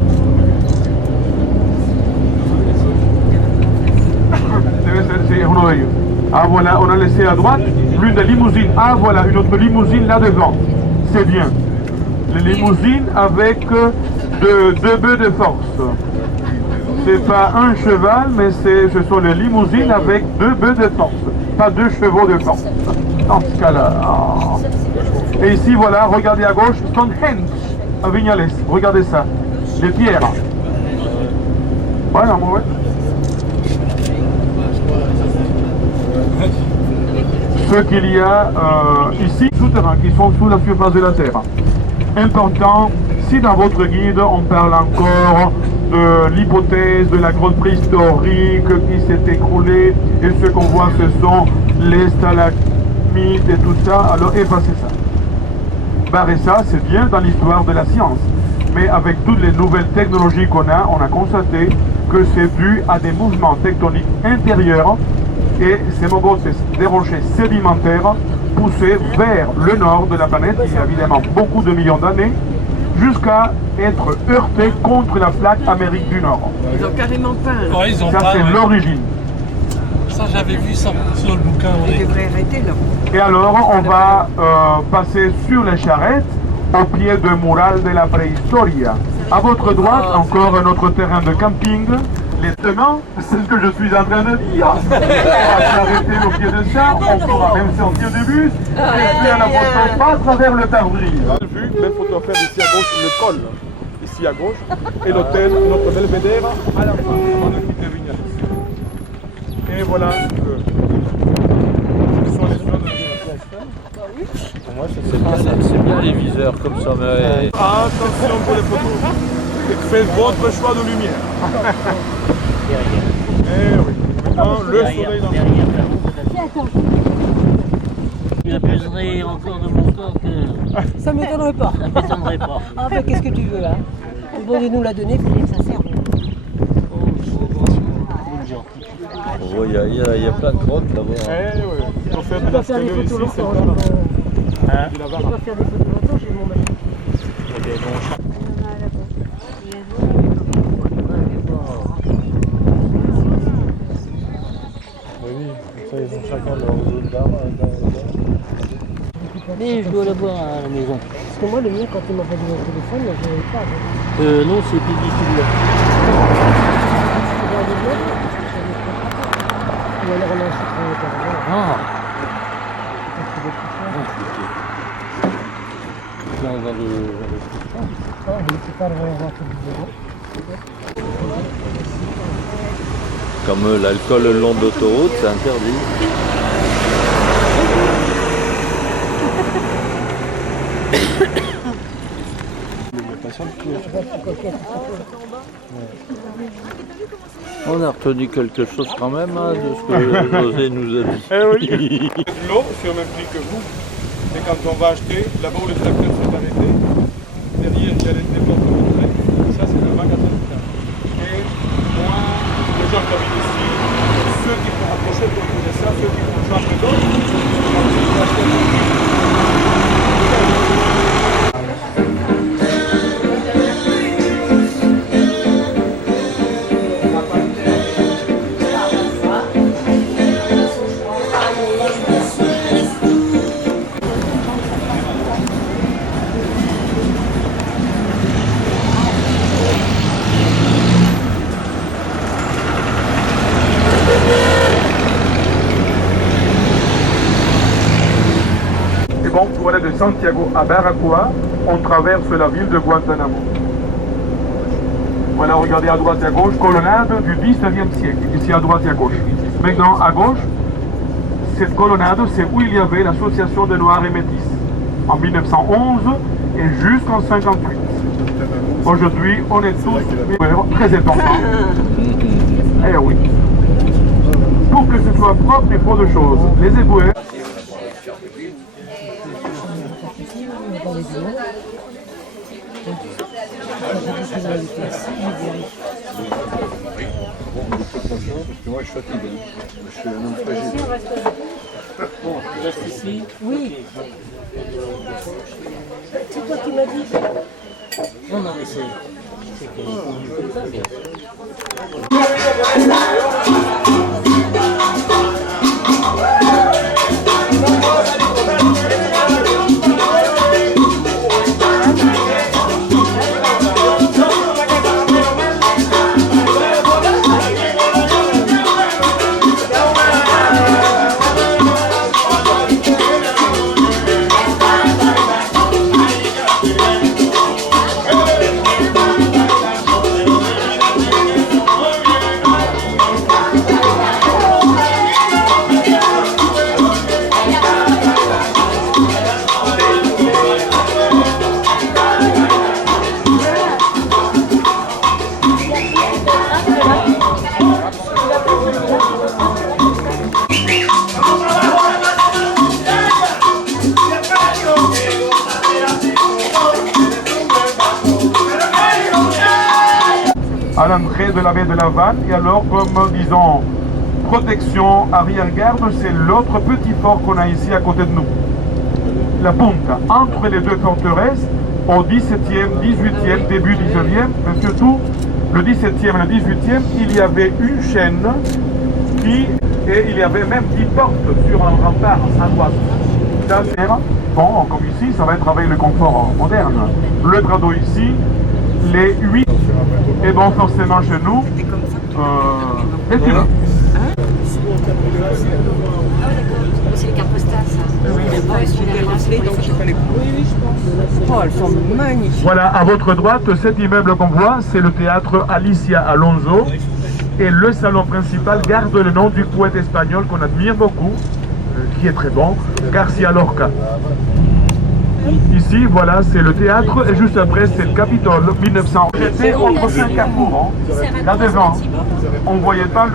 C'est uno de ellos. Ah voilà, on a laissé à droite l'une des limousines. Ah voilà, une autre limousine là devant. C'est bien. Les limousines avec deux bœufs de force. C'est pas un cheval, mais ce sont les limousines avec 2 bœufs de force. Pas 2 chevaux de force. Dans ce cas-là. Oh. Et ici, voilà, regardez à gauche, Stonehenge à Vignales. Regardez ça. de pierre. Voilà, ouais. Ce qu'il y a ici, souterrains qui sont sous la surface de la terre. Important, si dans votre guide on parle encore de l'hypothèse de la grotte préhistorique qui s'est écroulée et ce qu'on voit ce sont les stalagmites et tout ça, alors effacez ça. Barrez ça, c'est bien dans l'histoire de la science. Mais avec toutes les nouvelles technologies qu'on a, on a constaté que c'est dû à des mouvements tectoniques intérieurs et ces mouvements, des rochers sédimentaires poussés vers le nord de la planète, il y a évidemment beaucoup de millions d'années, jusqu'à être heurtés contre la plaque Amérique du Nord. Ils ont carrément peint. Ouais, ils ont Ça, pas, c'est ouais. l'origine. Ça, j'avais vu ça sur le bouquin. Ils devraient arrêter là. Et alors, on va passer sur les charrettes au pied du mural de la préhistoria. À votre droite, encore un autre terrain de camping. Maintenant, c'est ce que je suis en train de dire. On va s'arrêter au pied de ça, on pourra même sortir du bus et faire la photo pas à travers le pare-brise. Vue, belle photo à faire ici à gauche, le col, ici à gauche, et l'hôtel, notre belvédère à la fin, avant de quitter Vignales. Et voilà, ce sont les zones de Pour moi, c'est bien les viseurs comme ça, mais... Attention pour les photos. Faites votre choix de lumière. Eh oui. Maintenant, le soleil dans le... Il abuserait encore de mon corps que... Ça ne m'étonnerait pas. Ça m'étonnerait pas. Ah ben qu'est-ce que tu veux là? Le bon de nous l'a donné, Philippe, ça sert. Oh, il y a plein de grottes là-bas. Eh oui. Il faut faire de Je la dois faire des stéréo ici, photos c'est longtemps. pas là. Je dois faire des photos longtemps, j'ai mon machine. Oui, comme ça ils ont chacun leur zone d'arbre. Mais je dois l'avoir à la maison. Parce que moi, le mien, quand il m'a fallu mon téléphone, je n'avais pas. Non, c'est plus difficile là. Ou alors on a un chiffre intérieur. Ah. Là, on va le... Ah, il ne peut pas le revoir tout le temps. Comme l'alcool le long de l'autoroute, c'est interdit. On a retenu quelque chose quand même hein, de ce que José nous a dit. Eh oui. L'eau, sur le même prix que vous. Et quand on va acheter, là-bas où le tracteur s'est arrêté, derrière il y a les développements de trait. Ça, c'est le magasin de terre. Et moi, les gens qui habitent ici, ceux qui vont approcher pour trouver ça, ceux qui vont changer d'autres, Bon, pour aller de Santiago à Barracoa, on traverse la ville de Guantanamo. Voilà, regardez à droite et à gauche, colonnade du 19e siècle, ici à droite et à gauche. Maintenant, à gauche, cette colonnade, c'est où il y avait l'association des Noirs et Métis, en 1911 et jusqu'en 58. Aujourd'hui, on est tous très importants. Eh oui. Pour que ce soit propre, il faut deux choses. Les éboueurs. Moi, je suis fatigué. Je suis un homme fragile. Bon, tu restes ici? Oui. C'est toi qui m'as dit. On en essaie. C'est que... l'entrée de la baie de La Havane. Et alors, comme disons, protection arrière-garde, c'est l'autre petit fort qu'on a ici à côté de nous. La Punta, entre les deux forteresses, au 17e, 18e, début 19e, mais surtout le 17e et le 18e, il y avait une chaîne et il y avait même 10 portes sur un rempart à droite. Bon, comme ici, ça va être avec le confort moderne. Le tradeau ici, les 8, et bon, forcément chez nous, les tubes. C'est les cartes postales, ça. Oh, elles sont magnifiques. Voilà, à votre droite, cet immeuble qu'on voit, c'est le théâtre Alicia Alonso. Et le salon principal garde le nom du poète espagnol qu'on admire beaucoup, qui est très bon, García Lorca. Ici, voilà, c'est le théâtre, et juste après, c'est le Capitole, 1900. J'étais entre 5 carrefours, là devant, on ne voyait pas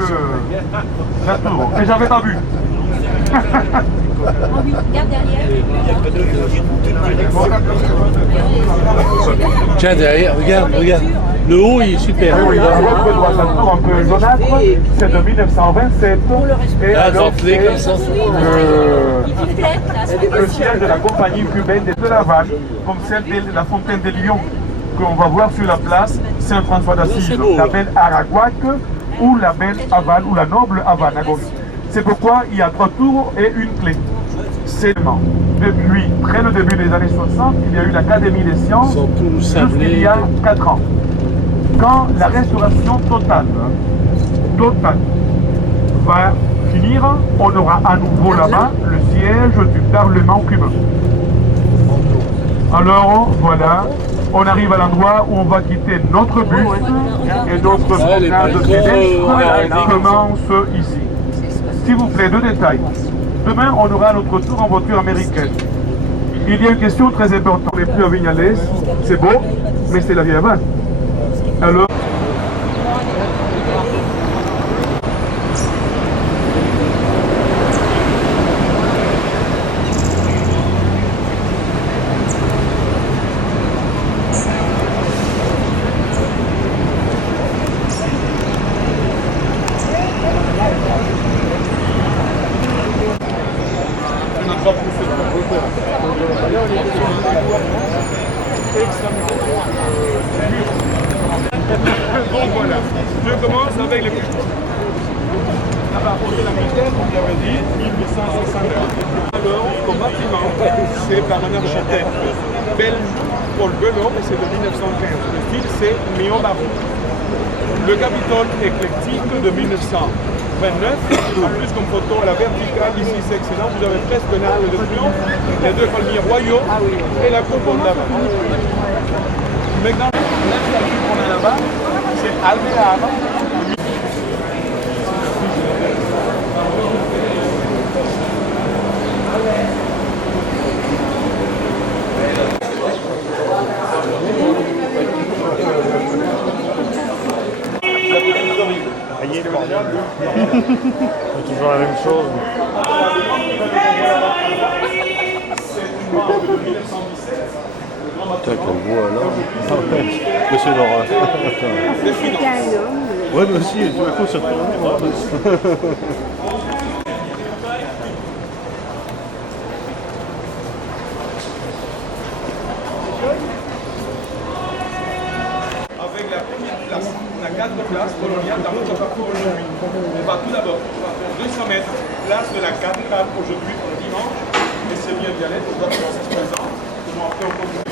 la tour, et j'avais pas vu. Oui, regarde derrière. Tiens, derrière, regarde. Le haut, il est super. Oui, dans votre droite, la tour un peu jaunâtre, c'est de 1927. Et alors, c'est le siège de la compagnie cubaine de La Havane, comme celle de la Fontaine des Lions, qu'on va voir sur la place Saint-François d'Assise, la belle Araguac ou la belle Havane ou la noble Havane à gauche. C'est pourquoi il y a 3 tours et une clé. Seulement, depuis très le début des années 60, il y a eu l'Académie des sciences, jusqu'il y a 4 ans. Quand la restauration totale va finir, on aura à nouveau là-bas le siège du Parlement cubain. Alors, voilà, on arrive à l'endroit où on va quitter notre bus et notre promenade pédestre commence ici. S'il vous plaît, 2 détails. Demain, on aura notre tour en voiture américaine. Il y a une question très importante. On n'est plus à Vignales, c'est beau, mais c'est la vieille Havane. Alors, bon voilà, je commence avec les plus. À partir de la militaire, on avait dit 1869. Alors, comme bâtiment, c'est par un architecte belge, Paul Belot, et c'est de 1915. Le style, c'est néo-baroque. Le Capitole éclectique de 1929, en plus comme photo à la verticale, ici c'est excellent, vous avez presque un arc de triomphe, les 2 palmiers royaux et la couronne d'avant. Maintenant, la statue qu'on a là-bas, c'est Alvear. C'est toujours la même chose. Putain, quelle voix là. Monsieur Laurent. Ouais, mais aussi, tout à coup, ça Avec la première place, on a 4 places coloniales dans notre parcours aujourd'hui. On va tout d'abord faire 200 mètres, place de la cathédrale aujourd'hui pour le dimanche. Et c'est bien d'y aller, on doit commencer ce présent. Après, on continue.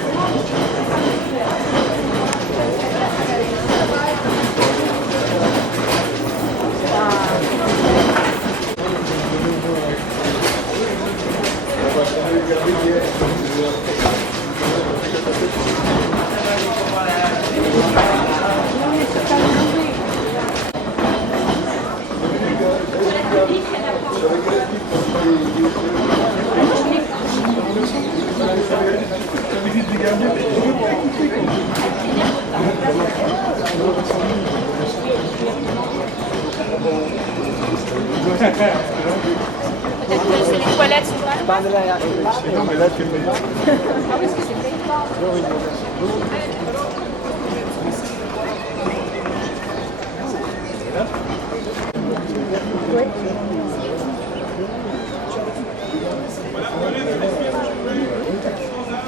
Peut-être que c'est les toilettes sur la droite. Non, mais là, tu me dis. Ah oui, parce que c'est fait.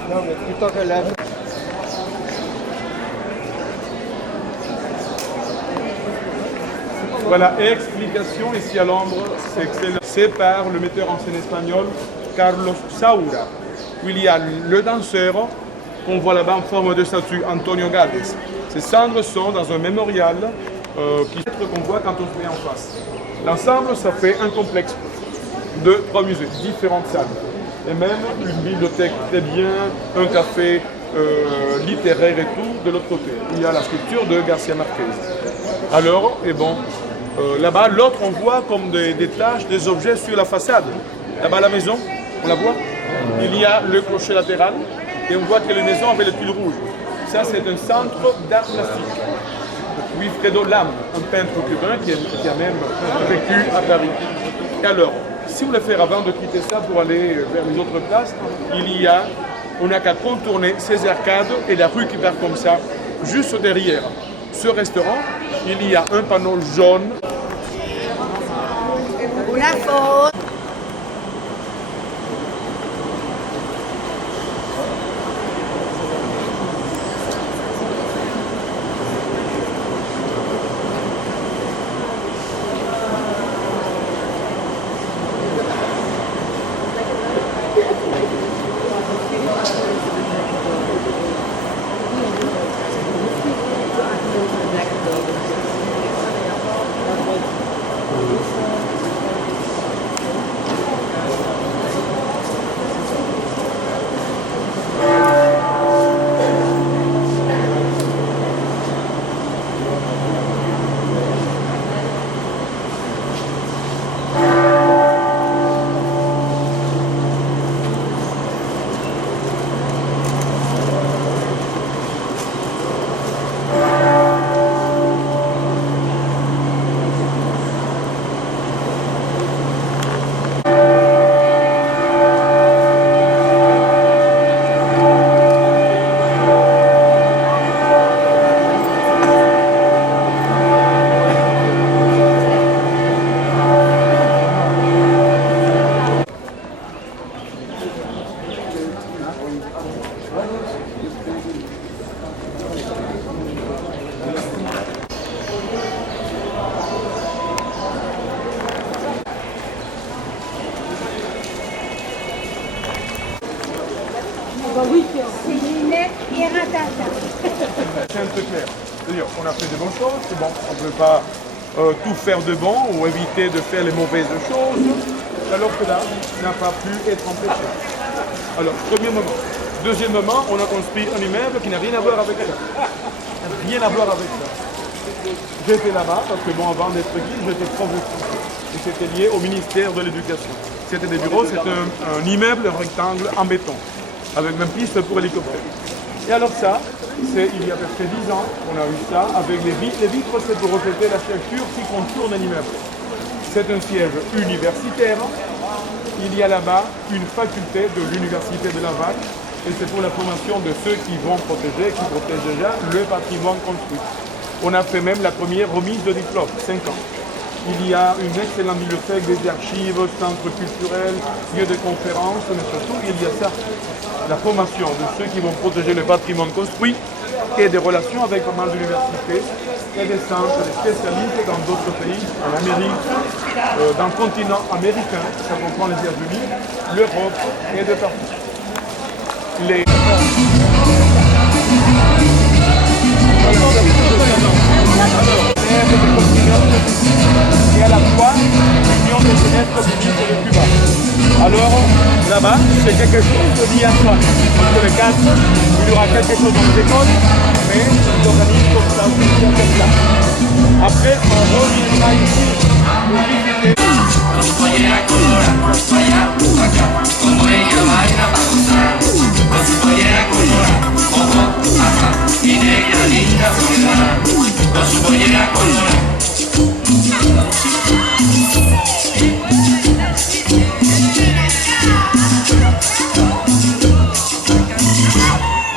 Non, mais plutôt que là. Voilà, explication ici à l'ombre, c'est par le metteur en scène espagnol Carlos Saura, où il y a le danseur qu'on voit là-bas en forme de statue, Antonio Gades. Ces cendres sont dans un mémorial qu'on voit quand on se met en face. L'ensemble, ça fait un complexe de 3 musées, différentes salles. Et même une bibliothèque très bien, un café littéraire et tout de l'autre côté. Il y a la sculpture de Garcia Marquez. Alors, et bon, là-bas, l'autre, on voit comme des taches, des objets sur la façade. Là-bas, la maison, on la voit. Il y a le clocher latéral et on voit que les maisons avaient le tuile rouge. Ça, c'est un centre d'art plastique. Wilfredo Lam, un peintre cubain qui a même vécu à Paris. Et alors, si vous voulez faire avant de quitter ça pour aller vers les autres places, on n'a qu'à contourner ces arcades et la rue qui part comme ça, juste derrière ce restaurant, il y a un panneau jaune. Una foto. C'est un peu clair. C'est-à-dire qu'on a fait de bonnes choses, c'est bon, on ne peut pas tout faire de bon ou éviter de faire les mauvaises choses, alors que là, n'a pas pu être empêché. Alors, premier moment. Deuxième moment, on a construit un immeuble qui n'a rien à voir avec ça. Rien à voir avec ça. J'étais là-bas parce que bon, avant d'être guide, j'étais prof de français. Et c'était lié au ministère de l'Éducation. C'était des bureaux, c'était un immeuble rectangle en béton, avec même piste pour hélicoptère. Et alors ça, c'est il y a à peu près 10 ans qu'on a eu ça, avec les vitres. Les vitres, c'est pour refléter la structure qui contourne un immeuble. C'est un siège universitaire. Il y a là-bas une faculté de l'Université de Laval, et c'est pour la formation de ceux qui vont protéger, qui protègent déjà le patrimoine construit. On a fait même la première remise de diplôme, 5 ans. Il y a une excellente bibliothèque, des archives, centres culturels, lieux de conférences, mais surtout il y a ça, la formation de ceux qui vont protéger le patrimoine construit et des relations avec pas mal d'universités et des centres, des spécialistes dans d'autres pays, en Amérique, dans le continent américain, ça comprend les États-Unis, l'Europe et de partout. Et à la fois l'Union des jeunesses communistes de Cuba. Alors là-bas, c'est quelque chose de lié à ça. Dans le cadre, il y aura quelque chose dans les écoles, mais ils organisent comme ça, comme ça. Après, on reviendra ici pour visiter. Como ella baila para gozar, con su pollera colorada, ojo, aja, y negra linda soledad, con su pollera colorada.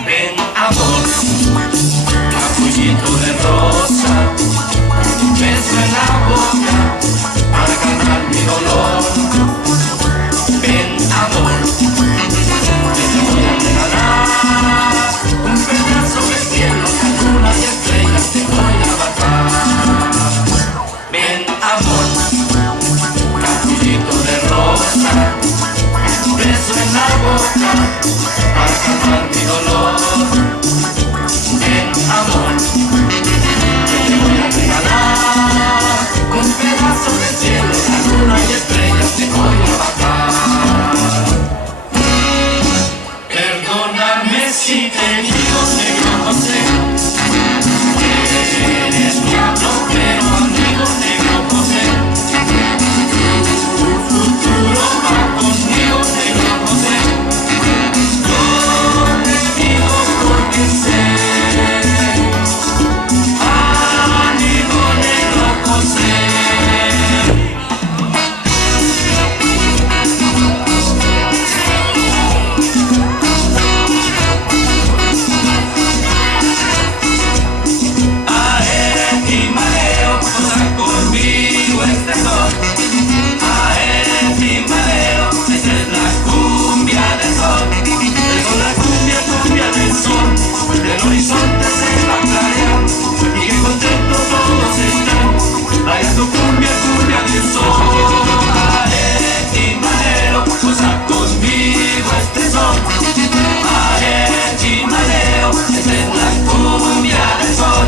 Ven amor, capullito de rosa, un beso en la boca. para calmar mi dolor. En amor, que te voy a regalar un pedazo de cielo, la luna y estrellas te voy a bajar. Perdóname si te digo, negro José, que eres diablo, pero amigo, negro José. Tu futuro va conmigo, negro José. Yo te digo porque sé, amigo, negro José. El horizonte se va a clarear y que contentos todos están bailando cumbia, cumbia del sol. Ae, chimalero, goza conmigo este son. Ae, chimalero, esta es la cumbia del sol.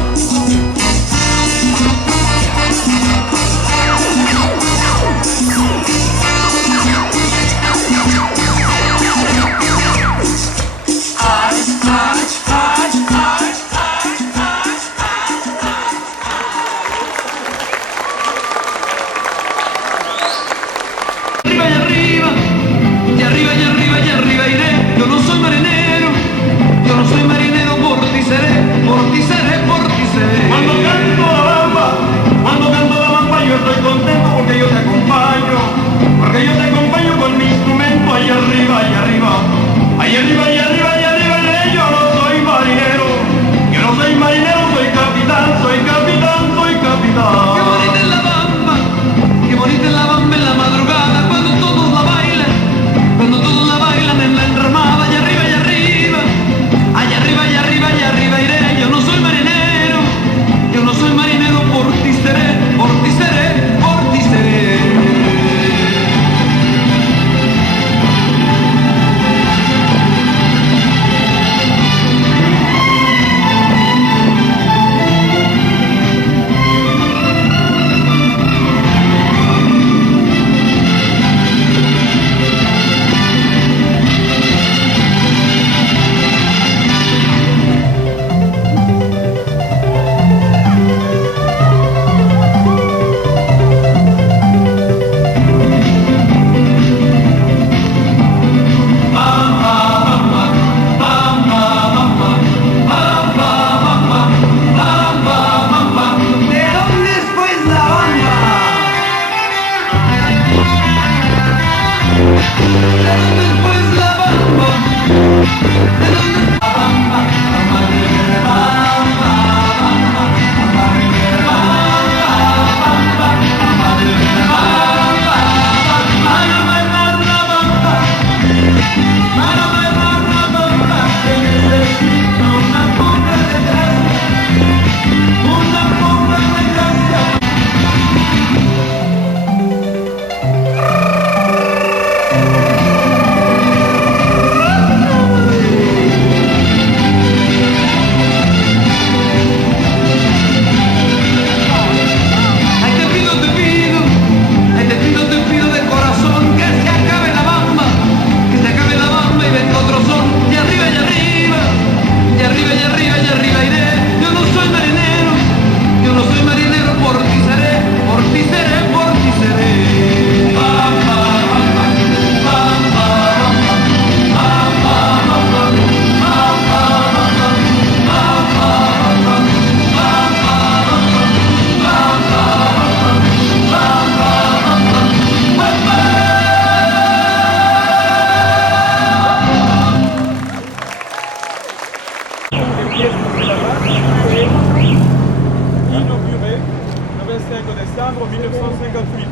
décembre 1958,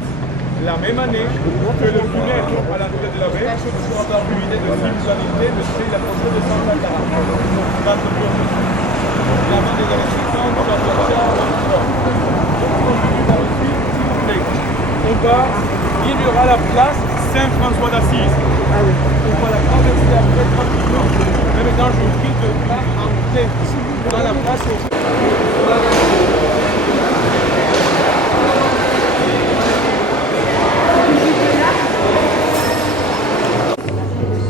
la même année que le funèbre à l'entrée de la baie soit terminé de simultanéité de la projet de Santa Clara. La main des années 50, on va, il y aura la place Saint François d'Assise. Et voilà, traversez après tranquillement. Mais maintenant, je vous prie de entrer dans la place.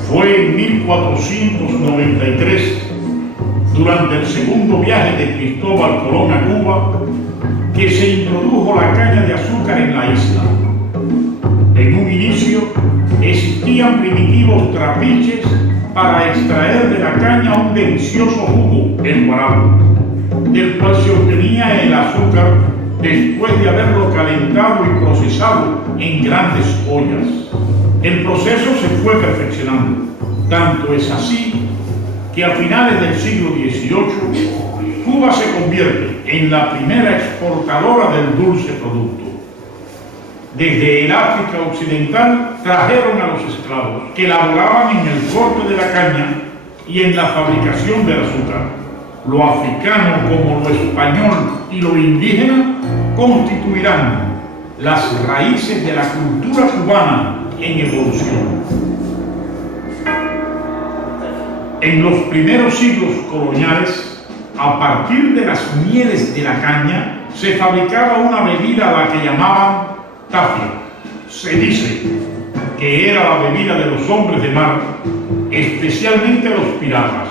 Fue en 1493, durante el segundo viaje de Cristóbal Colón a Cuba, que se introdujo la caña de azúcar en la isla. En un inicio existían primitivos trapiches para extraer de la caña un delicioso jugo, el guarapo, del cual se obtenía el azúcar después de haberlo calentado y procesado en grandes ollas. El proceso se fue perfeccionando. Tanto es así que a finales del siglo XVIII, Cuba se convierte en la primera exportadora del dulce producto. Desde el África Occidental trajeron a los esclavos que laboraban en el corte de la caña y en la fabricación del azúcar. Lo africano como lo español y lo indígena constituirán las raíces de la cultura cubana en evolución. En los primeros siglos coloniales, a partir de las mieles de la caña, se fabricaba una bebida a la que llamaban tafia. Se dice que era la bebida de los hombres de mar, especialmente los piratas,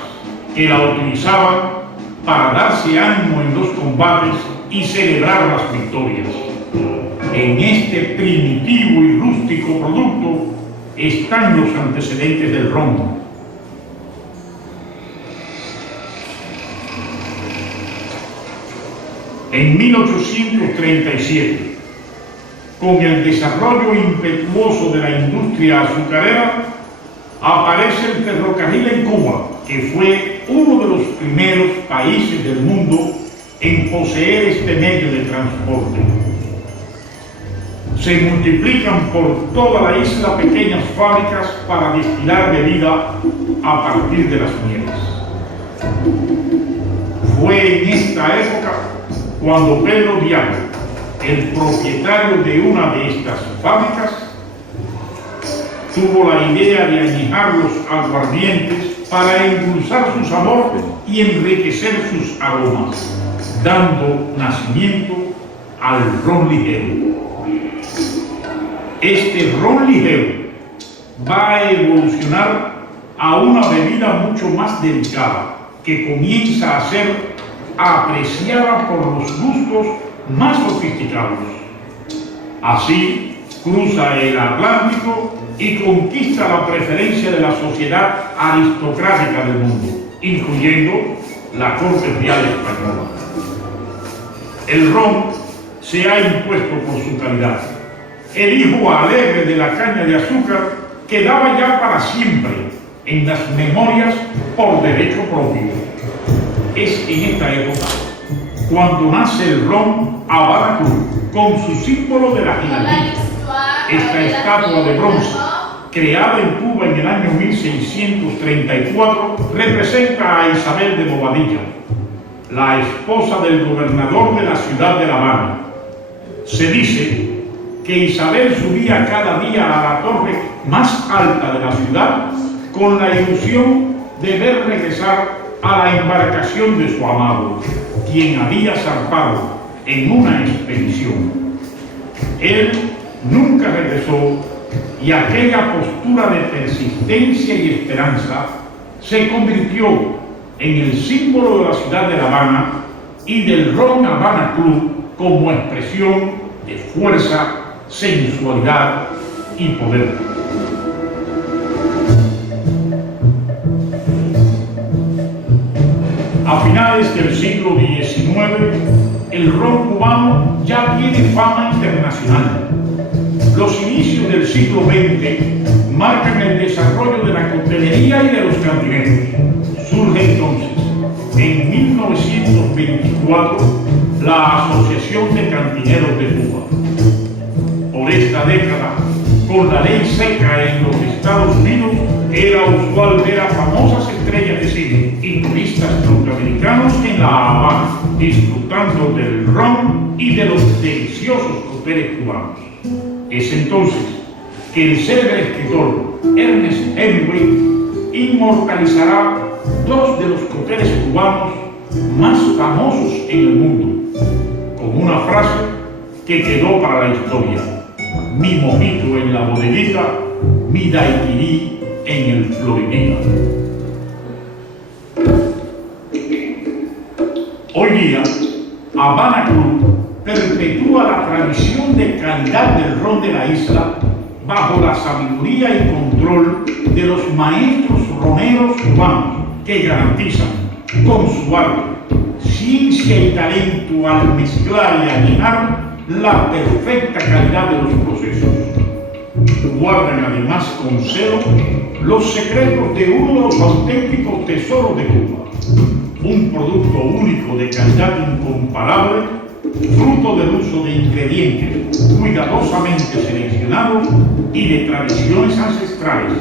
que la utilizaban para darse ánimo en los combates y celebrar las victorias. En este primitivo y rústico producto están los antecedentes del ron. En 1837, con el desarrollo impetuoso de la industria azucarera, aparece el ferrocarril en Cuba, que fue uno de los primeros países del mundo en poseer este medio de transporte. Se multiplican por toda la isla pequeñas fábricas para destilar bebida a partir de las mieles. Fue en esta época cuando Pedro Diago, el propietario de una de estas fábricas, tuvo la idea de añejar los aguardientes para endulzar su sabor y enriquecer sus aromas, dando nacimiento al ron ligero. Este ron ligero va a evolucionar a una bebida mucho más delicada, que comienza a ser apreciada por los gustos más sofisticados. Así, cruza el Atlántico y conquista la preferencia de la sociedad aristocrática del mundo, incluyendo la corte real española. El ron se ha impuesto por su calidad. El hijo alegre de la caña de azúcar quedaba ya para siempre en las memorias por derecho propio. Es en esta época cuando nace el ron Habana Club, con su símbolo de la jiraldilla. Esta estatua de bronce, creada en Cuba en el año 1634, representa a Isabel de Bobadilla, la esposa del gobernador de la ciudad de La Habana. Se dice que Isabel subía cada día a la torre más alta de la ciudad con la ilusión de ver regresar a la embarcación de su amado, quien había zarpado en una expedición. Él nunca regresó y aquella postura de persistencia y esperanza se convirtió en el símbolo de la ciudad de La Habana y del ron Habana Club como expresión de fuerza, sensualidad y poder. A finales del siglo XIX, el ron cubano ya tiene fama internacional. Los inicios del siglo XX marcan el desarrollo de la coctelería y de los cantineros. Surge entonces, en 1924, la Asociación de Cantineros de Cuba. Por esta década, con la ley seca en los Estados Unidos, era usual ver a famosas estrellas de cine y turistas norteamericanos en La Habana, disfrutando del ron y de los deliciosos cócteles cubanos. Es entonces que el célebre escritor Ernest Hemingway inmortalizará dos de los cócteles cubanos más famosos en el mundo, con una frase que quedó para la historia: mi mojito en la bodeguita, mi daiquiri en el Florinita. Hoy día, Habana Club perpetúa la tradición de calidad del ron de la isla bajo la sabiduría y control de los maestros roneros cubanos que garantizan con su arte, ciencia y talento al mezclar y añejar la perfecta calidad de los procesos. Guardan además con celo los secretos de uno de los auténticos tesoros de Cuba, un producto único de calidad incomparable, fruto del uso de ingredientes cuidadosamente seleccionados y de tradiciones ancestrales.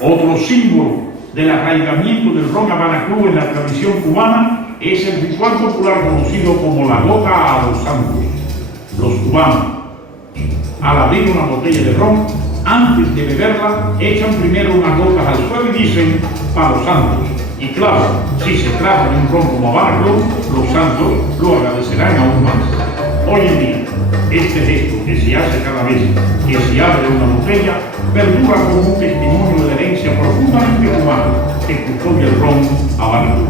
Otro símbolo del arraigamiento del ron Habana Club en la tradición cubana es el ritual popular conocido como la gota a los santos. Los cubanos, al abrir una botella de ron, antes de beberla, echan primero unas gotas al suelo y dicen para los santos. Y claro, si se trata de un ron como Habana Club, los santos lo agradecerán aún más. Hoy en día, este gesto que se hace cada vez que se abre una botella perdura como un testimonio de la herencia profundamente cubana que custodia el ron Habana Club.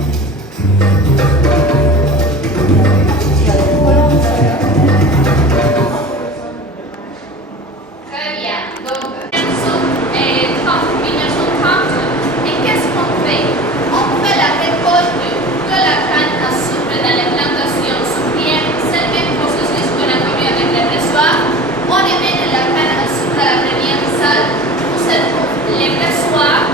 Très bien. Donc, vigneron trente. Et qu'est-ce qu'on fait? On fait la récolte de la canne à sucre dans les plantations sucrières. C'est le même processus qu'on a connu avec les pressoirs. On émet la canne à sucre à la première salle où se trouvent les pressoirs.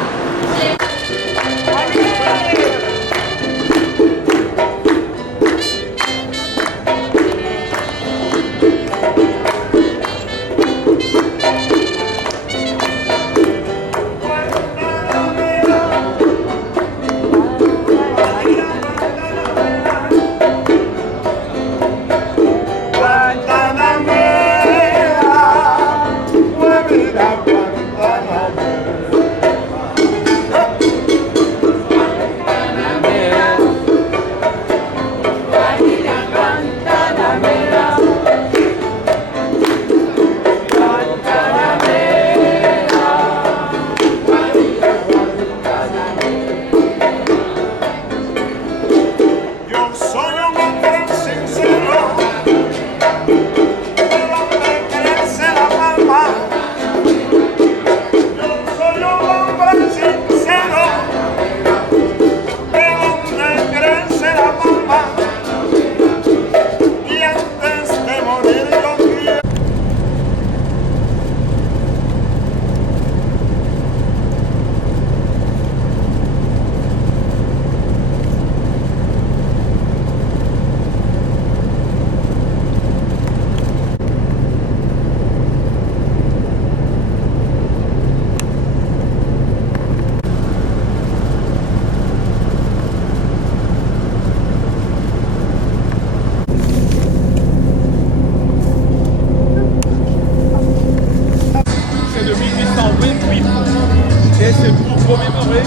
Et c'est pour commémorer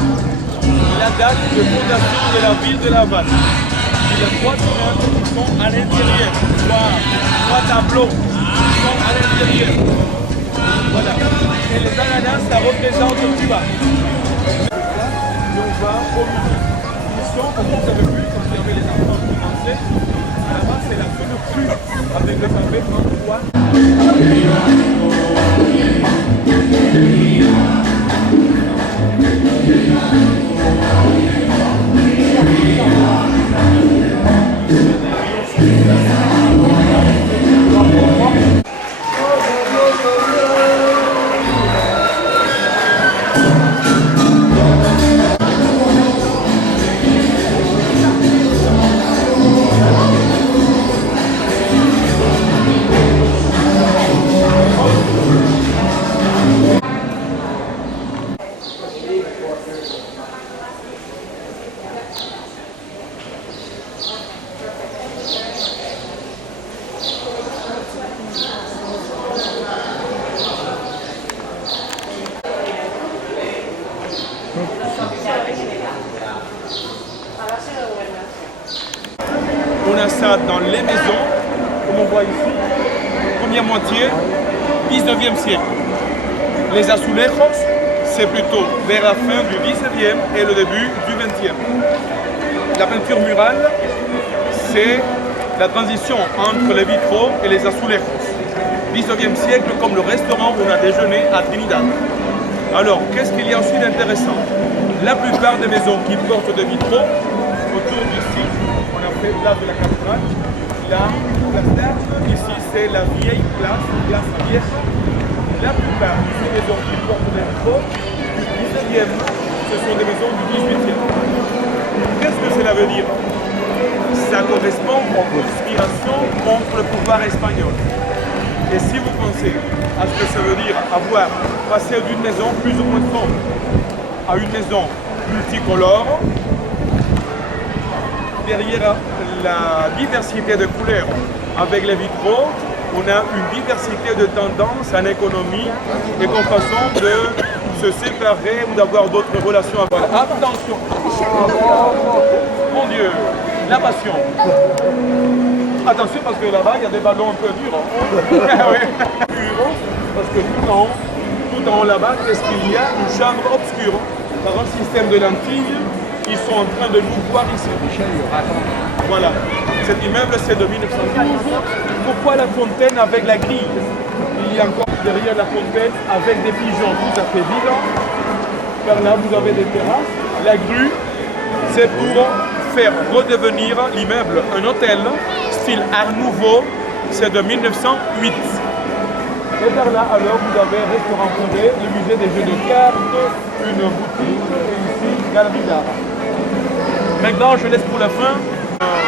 la date de fondation de la ville de La Havane. Il y a trois immeubles qui sont à l'intérieur, trois tableaux qui sont à l'intérieur. Voilà. Et les ananas, ça représente Cuba. Et on va au midi. Ici, comme vous avez vu, quand il y avait les enfants qui dansaient, là-bas c'est la feu de pluie avec le café en bois. ça dans les maisons, comme on voit ici, première moitié, 19e siècle. Les azulejos, c'est plutôt vers la fin du 19e et le début du 20e. La peinture murale, c'est la transition entre les vitraux et les azulejos. 19e siècle, comme le restaurant où on a déjeuné à Trinidad. Alors, qu'est-ce qu'il y a aussi d'intéressant? La plupart des maisons qui portent des vitraux, autour d'ici, on a fait place de la cathédrale. Là, la terre, ici, c'est la vieille place vieille. La plupart des maisons qui portent des vitraux, du 19e, ce sont des maisons du 18e. Qu'est-ce que cela veut dire? Ça correspond aux conspirations contre le pouvoir espagnol. Et si vous pensez à ce que ça veut dire avoir passé d'une maison plus ou moins sombre à une maison multicolore, derrière la diversité de couleurs avec les vitraux, on a une diversité de tendances en économie et comme façon de se séparer ou d'avoir d'autres relations. Voilà. Attention! Mon Dieu! La passion! Attention parce que là-bas il y a des ballons un peu durs. Parce que tout en haut là-bas, qu'est-ce qu'il y a? Une chambre obscure. Par un système de lentilles, ils sont en train de nous voir ici. Voilà. Cet immeuble c'est de 1912. Pourquoi la fontaine avec la grille? Il y a encore derrière la fontaine avec des pigeons tout à fait vivants. Par là vous avez des terrasses. La grue, c'est pour faire redevenir l'immeuble un hôtel, style Art Nouveau, c'est de 1908. Et par là, alors, vous avez un restaurant privé, le musée des jeux de cartes, une boutique, et ici, galerie d'art. Maintenant, je laisse pour la fin un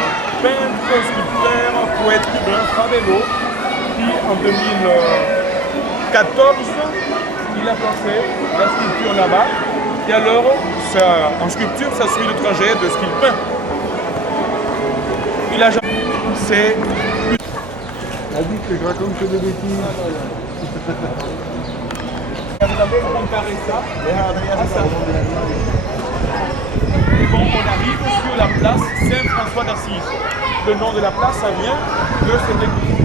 peintre, sculpteur, poète cubain, Fabelo, qui en 2014, il a placé la sculpture là-bas. Et alors, en sculpture, ça suit le trajet de ce qu'il peint. C'est... Elle dit que je raconte que des bêtises. Vous avez comparé ça à ça. Et bon, on arrive sur la place Saint-François d'Assise. Le nom de la place, ça vient de cette église.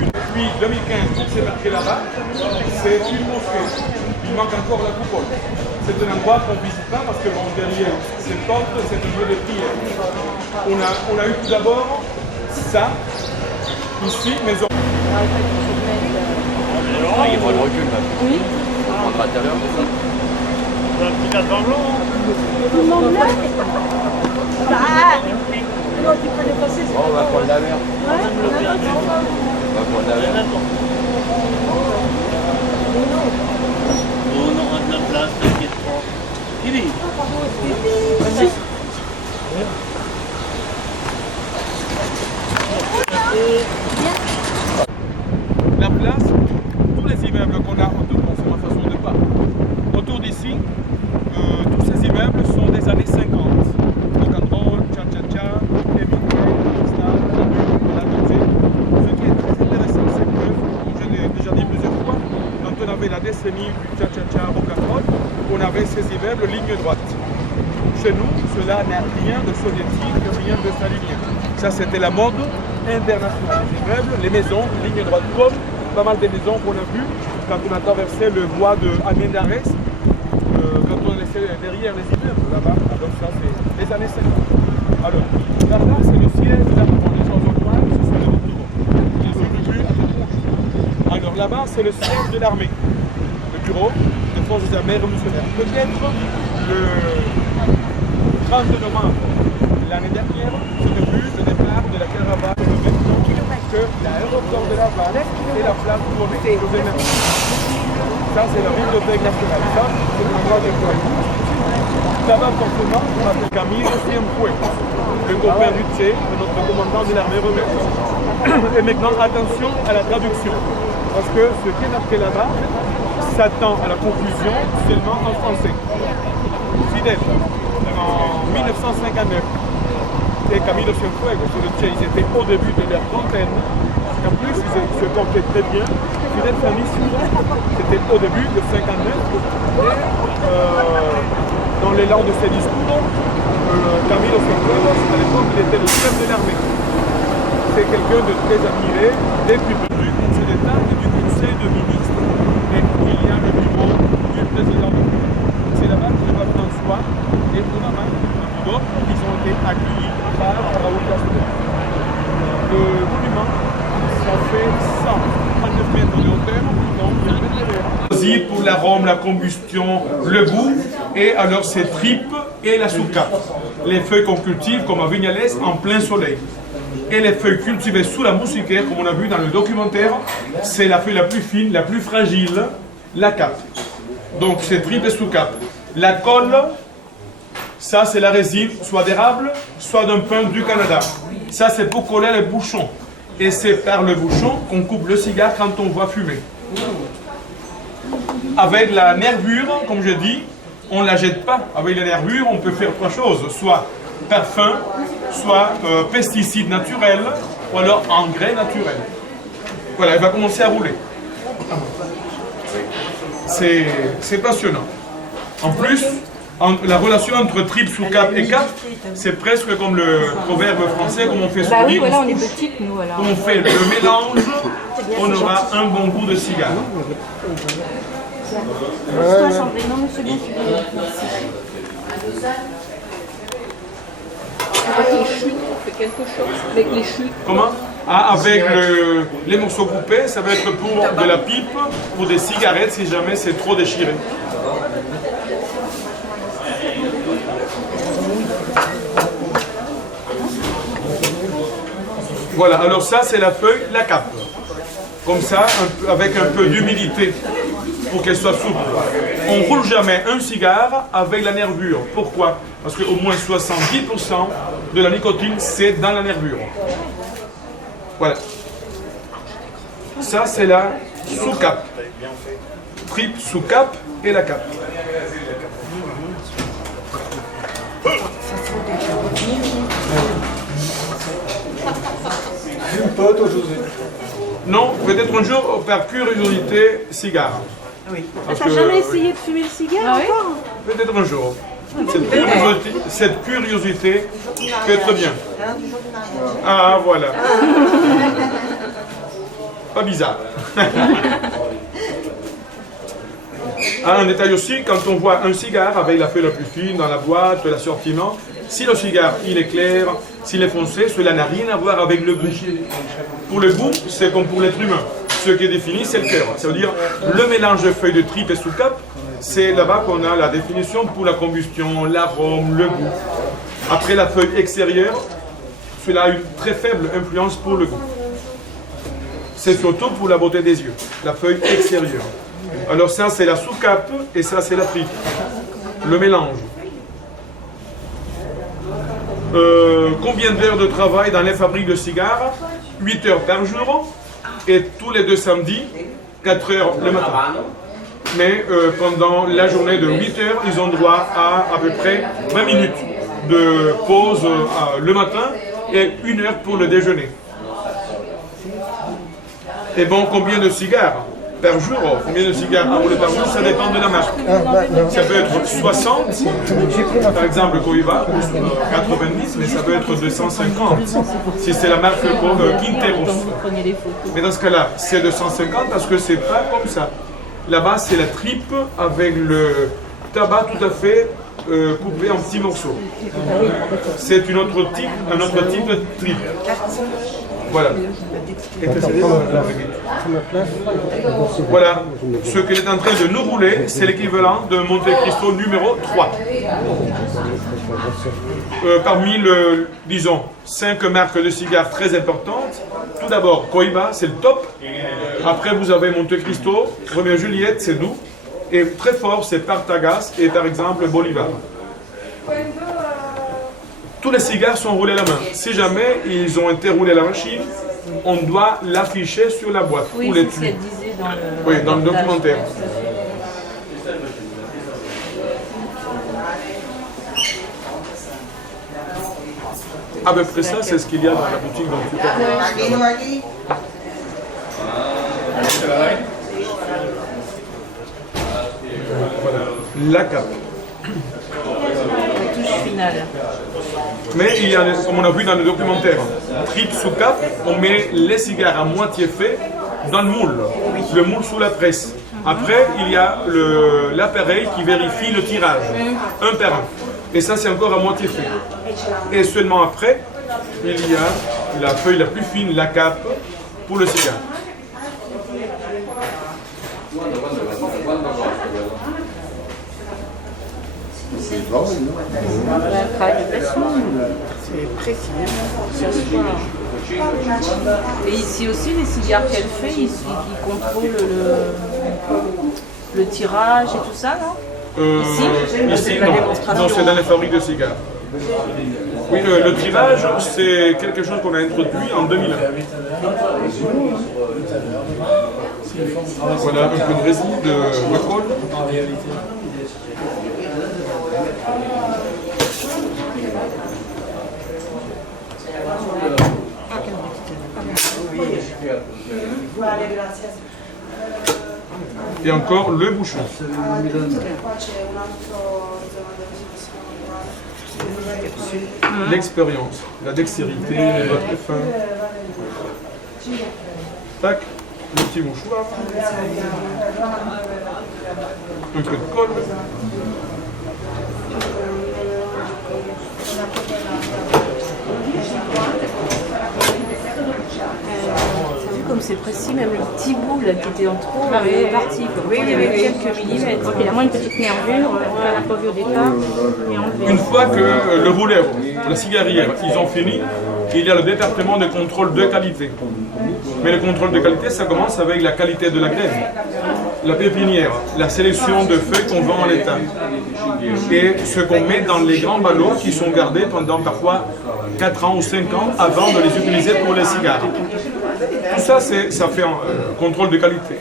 Depuis 2015, tout s'est marqué là-bas, c'est une mosquée. Il manque encore la coupole. C'est un endroit qu'on ne visite pas parce que bon, derrière ces portes, c'est un lieu de prière. On a eu tout d'abord ça, ici, maison. Il y a pas de recul là. Oui. Entre l'intérieur, c'est ça. Un petit cadre blanc. Non, tu peux dépasser. Oh, on va prendre la mer. Ouais, on va prendre la mer. On aura de la place, t'inquiète pas. Kiri. Vas-y. La place, tous les immeubles qu'on a autour, c'est ma façon de parler. Autour d'ici, tous ces immeubles sont des années 50. Rock'n'roll, cha-cha-cha, Kevin Kay, Star, la Dolce. Ce qui est très intéressant, c'est que, comme je l'ai déjà dit plusieurs fois, quand on avait la décennie du cha-cha-cha, rock'n'roll, on avait ces immeubles ligne droite. Chez nous, cela n'a rien de soviétique, rien de stalinien. Ça, c'était la mode internationale. Les immeubles, les maisons, ligne droite, comme pas mal des maisons qu'on a vues quand on a traversé le bois de Almendares, quand on laissait derrière les immeubles là-bas. Donc ça, c'est les années 50. Alors, là-bas, c'est le siège de la Révolution ottomane, ce sont les bureaux. Ils sont venus à cette rouge. Alors là-bas, c'est le siège de l'armée, le bureau des forces armées révolutionnaires. Peut-être le 30 novembre l'année dernière, j'avais vu le départ de la caravane de maintenant que l'aéroport de Laval et la place Bonnet. Ça, c'est la bibliothèque nationale. Ça, c'est l'endroit de quoi. Ça va forcément avec Camille Cienfuegos, le copain du Tché, notre commandant de l'armée rebelle. Et maintenant, attention à la traduction. Parce que ce qui est marqué là-bas s'attend à la conclusion seulement en français. Fidèle, en 1959, et Camilo Cienfuegos sur le Tché, ils étaient au début de leur trentaine. En plus, ils se portaient très bien. Fidèle famille, c'était au début de 59. Et dans l'élan de ses discours, Camilo Cienfuegos, à l'époque, il était le chef de l'armée. C'est quelqu'un de très admiré, depuis du Conseil d'État et du Conseil de ministres. Et il y a le bureau du président. C'est là-bas que le pape François et Obama et d'autres, ils ont été accueillis par Raúl Castro. Le monument, ça fait 139 mètres de hauteur, donc le mètre de l'air. Aussi pour l'arôme, la combustion, le goût, et alors ses tripes et la soucoupe. Les feuilles qu'on cultive comme à Vignales en plein soleil. Et les feuilles cultivées sous la moustiquaire, comme on a vu dans le documentaire, c'est la feuille la plus fine, la plus fragile, la cape. Donc c'est tripes et sous-cape. La colle, ça c'est la résine, soit d'érable, soit d'un pin du Canada. Ça c'est pour coller les bouchons. Et c'est par le bouchon qu'on coupe le cigare quand on voit fumer. Avec la nervure, comme je dis, on ne la jette pas. Avec la nervure, on peut faire trois choses. Soit parfum, soit pesticides naturels, ou alors engrais naturels. Voilà, il va commencer à rouler. C'est passionnant. En plus, la relation entre tripes, sous-cape et cape, c'est presque comme le proverbe français, comme on fait sourire. Bah oui, voilà, on est petites, nous, alors. Comme on fait le mélange, on aura un bon goût de cigare. Toi, Sandrine, non, monsieur, bien sûr. Avec les chutes, on fait quelque chose. Avec les chutes. Comment? Ah, avec les morceaux coupés, ça va être pour de la pipe, pour des cigarettes si jamais c'est trop déchiré. Voilà, alors ça c'est la feuille, la cape. Comme ça, avec un peu d'humidité pour qu'elle soit souple. On ne roule jamais un cigare avec la nervure. Pourquoi? Parce qu'au moins 70% de la nicotine, c'est dans la nervure. Voilà. Ça, c'est la sous-cape. Tripe, sous-cape et la cape. Pas toi, José. Non, peut-être un jour, par curiosité, cigare. Oui. Parce T'as que, jamais essayé de fumer le cigare encore? Peut-être un jour. Cette curiosité peut être bien. Ah, voilà. Pas bizarre. Un détail aussi, quand on voit un cigare avec la feuille la plus fine dans la boîte, l'assortiment, si le cigare il est clair, s'il est foncé, cela n'a rien à voir avec le goût. Pour le goût, c'est comme pour l'être humain. Ce qui est défini, c'est le cœur. Ça veut dire le mélange de feuilles de tripe et sous-cape, c'est là-bas qu'on a la définition pour la combustion, l'arôme, le goût. Après la feuille extérieure, cela a une très faible influence pour le goût. C'est surtout pour la beauté des yeux, la feuille extérieure. Alors ça, c'est la sous-cape et ça, c'est la tripe. Le mélange. Combien d'heures de travail dans les fabriques de cigares? 8 heures par jour et tous les 2 samedis, 4 heures le matin. Mais pendant la journée de 8 heures, ils ont droit à peu près 20 minutes de pause le matin et 1 heure pour le déjeuner. Et bon, combien de cigares par jour? Combien de cigares à rouler par jour? Ça dépend de la marque. Ça peut être 60, par exemple Cohiba, 90, mais ça peut être 250 si c'est la marque Quinteros. Mais dans ce cas-là, c'est 250 parce que c'est pas comme ça. Là-bas, c'est la tripe avec le tabac tout à fait coupé en petits morceaux. C'est un autre type de tripe. Voilà. Voilà. Ce qu'il est en train de nous rouler, c'est l'équivalent de Monte Cristo numéro 3. parmi disons, 5 marques de cigares très importantes. Tout d'abord, Cohiba, c'est le top. Après, vous avez Monte Cristo, Romeo et Juliette, c'est doux. Et très fort, c'est Partagas et par exemple Bolivar. Tous les cigares sont roulés à la main. Si jamais ils ont été roulés à la machine, on doit l'afficher sur la boîte. Oui, ou les c'est ce qu'elle disait dans le, oui, dans le documentaire. À peu près ça, c'est ce qu'il y a dans la boutique dont tu parles. Voilà, la cape. la touche finale. Mais il y a, comme on a vu dans le documentaire, trip sous cape, on met les cigares à moitié faits dans le moule sous la presse. Après, il y a l'appareil qui vérifie le tirage, un par un. Et ça, c'est encore à moitié fait. Et seulement après, il y a la feuille la plus fine, la cape, pour le cigare. C'est précis. Et ici aussi, les cigares qu'elle fait, ils contrôlent le tirage et tout ça, non? Ici, non. Non, c'est dans les fabriques de cigares. Oui, le tirage, c'est quelque chose qu'on a introduit en 2001. Voilà un peu de résine de Wacol. Et encore le bouchon. L'expérience, la dextérité, votre fin. Tac, le petit mouchoir. Un peu de colle. Comme c'est précis, même le petit bout là, qui était en trop, il est parti. Il y avait quelques millimètres. Il y a moins une petite nervure, on l'a pas vu au départ. Une fois que le rouleur, la cigarière, ils ont fini, il y a le département de contrôle de qualité. Mais le contrôle de qualité, ça commence avec la qualité de la graine, la pépinière, la sélection de feuilles qu'on vend en l'état. Et ce qu'on met dans les grands ballots qui sont gardés pendant parfois 4 ans ou 5 ans avant de les utiliser pour les cigares. Tout ça, ça fait un contrôle de qualité.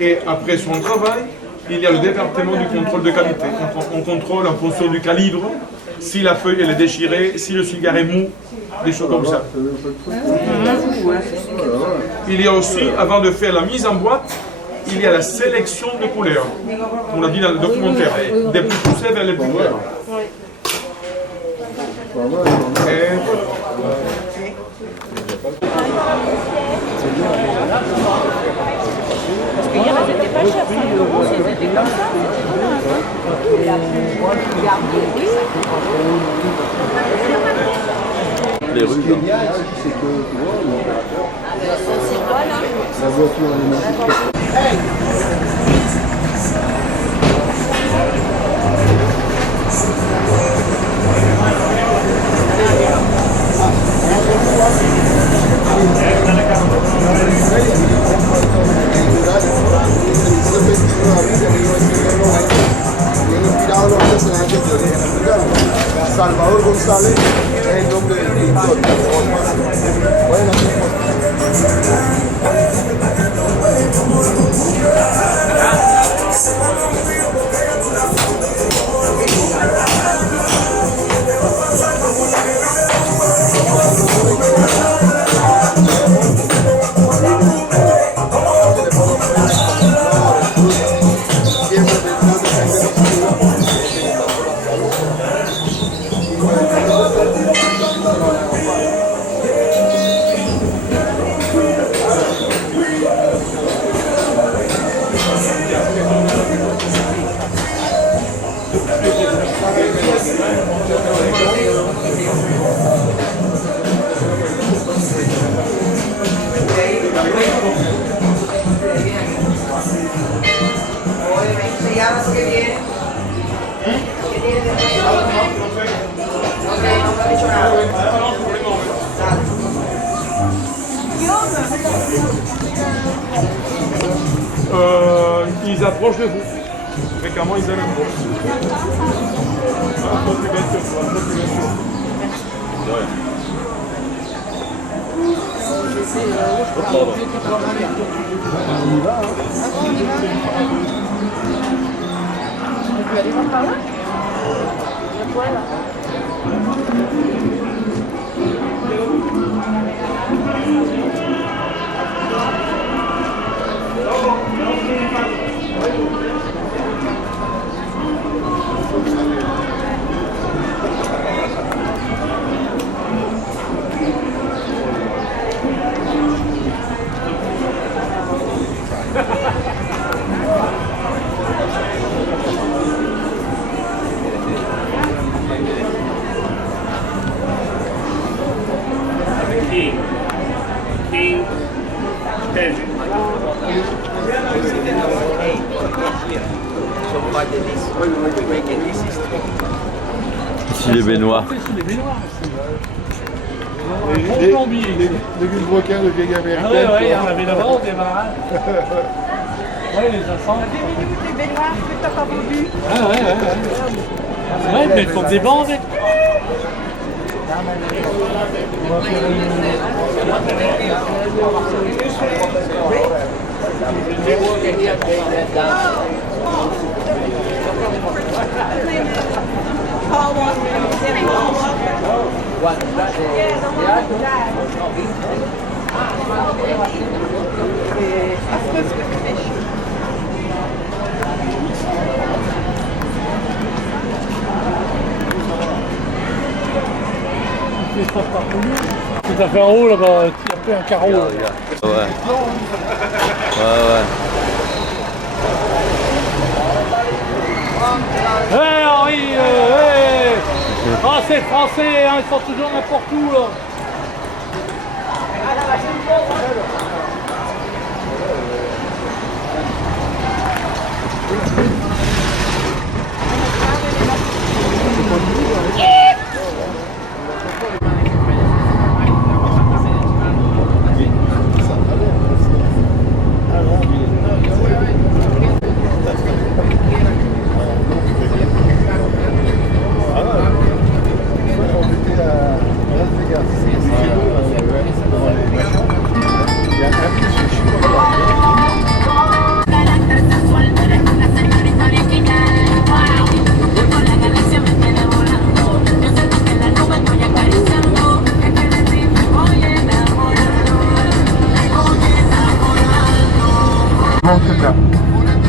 Et après son travail, il y a le département du contrôle de qualité. On contrôle en fonction du calibre, si la feuille elle est déchirée, si le cigare est mou, des choses comme ça. Il y a aussi, avant de faire la mise en boîte, il y a la sélection de couleurs. On l'a dit dans le documentaire, des plus poussés vers les plus clairs. Parce que hier, elles n'étaient pas chères, 5 €, elles étaient comme ça. Les rues, là. C'est que, tu vois, la voiture, elle est Salvador González es el nombre del pintor. Bueno, ils approchent de vous. Fréquemment, ils aiment trop. Toi, plus belle que toi, toi, plus belle que toi. De rien. On y va, hein. On peut aller voir par là? Voilà. King David. Ici les baignoires. Les Villebrequins de vieilles américaines. Ah ouais, ouais, il y en avait là-bas au démarrage. Ouais, les enfants. Les baignoires que t'as pas vu. Ah ouais, ouais, ouais. Ouais, mais ils font des bancs avec. Tout à fait en haut là-bas, il y a fait un carreau. Regarde, Là. regarde. Ouais. Hé Henri, hé Ah c'est français, hein, ils sont toujours n'importe où là.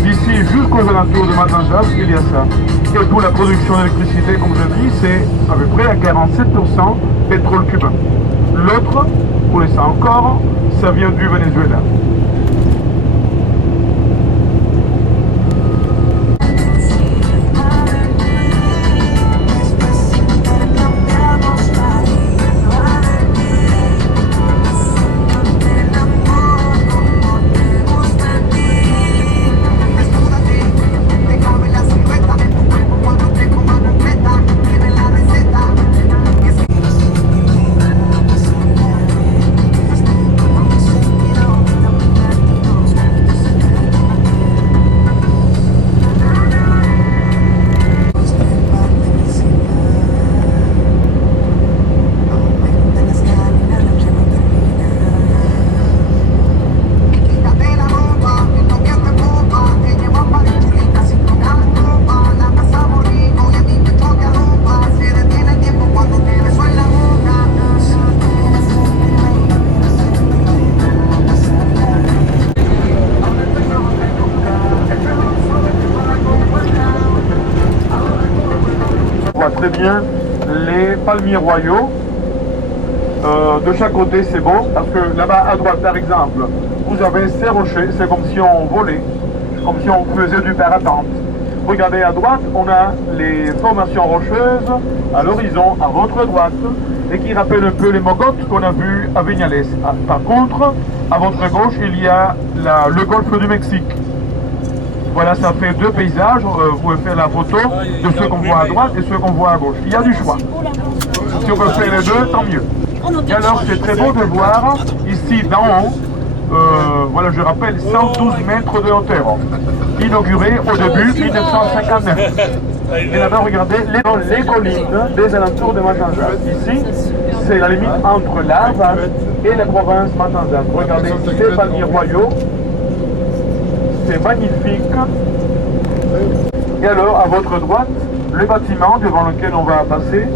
D'ici jusqu'aux alentours de Matanzas, il y a ça. Et pour la production d'électricité, comme je dis, c'est à peu près à 47% pétrole cubain. L'autre, pour l'instant encore, ça vient du Venezuela. Très bien les palmiers royaux. De chaque côté c'est beau parce que là-bas à droite par exemple vous avez ces rochers, c'est comme si on volait, comme si on faisait du parapente. Regardez à droite, on a les formations rocheuses à l'horizon à votre droite et qui rappellent un peu les mogotes qu'on a vus à Vignales. Par contre, à votre gauche il y a le golfe du Mexique. Voilà, ça fait deux paysages, vous pouvez faire la photo de ceux qu'on voit à droite et ceux qu'on voit à gauche. Il y a du choix. Si on peut faire les deux, tant mieux. Et alors, c'est très beau de voir ici d'en haut voilà, je rappelle, 112 mètres de hauteur. Inauguré au début 1959. Et là-bas, regardez les collines des alentours de Matanzas. Ici, c'est la limite entre la Havane et la province Matanzas. Regardez ces palmiers royaux. C'est magnifique. Et alors, à votre droite, le bâtiment devant lequel on va passer,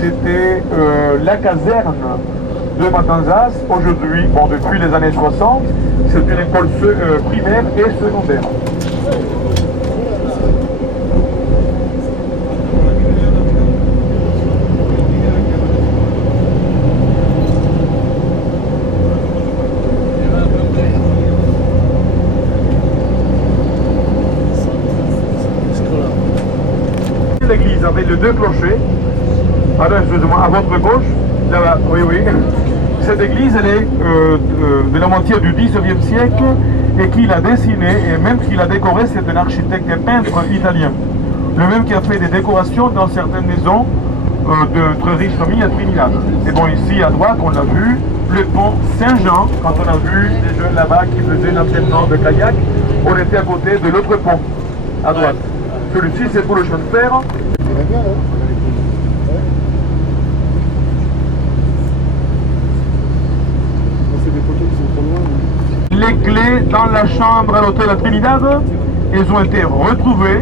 c'était la caserne de Matanzas. Aujourd'hui, bon, depuis les années 60, c'est une école primaire et secondaire. L'église avec les deux clochers. Alors, excusez-moi, à votre gauche, là-bas, oui. Cette église, elle est de la moitié du 19e siècle et qui l'a dessinée et même qui l'a décorée, c'est un architecte et peintre italien. Le même qui a fait des décorations dans certaines maisons de très riches familles à Trinidad. Et bon, ici à droite, on a vu le pont Saint-Jean. Quand on a vu les jeunes là-bas qui faisaient l'entraînement de kayak, on était à côté de l'autre pont, à droite. Celui-ci, c'est pour le chemin de fer. Les clés dans la chambre à l'hôtel à Trinidad, elles ont été retrouvées.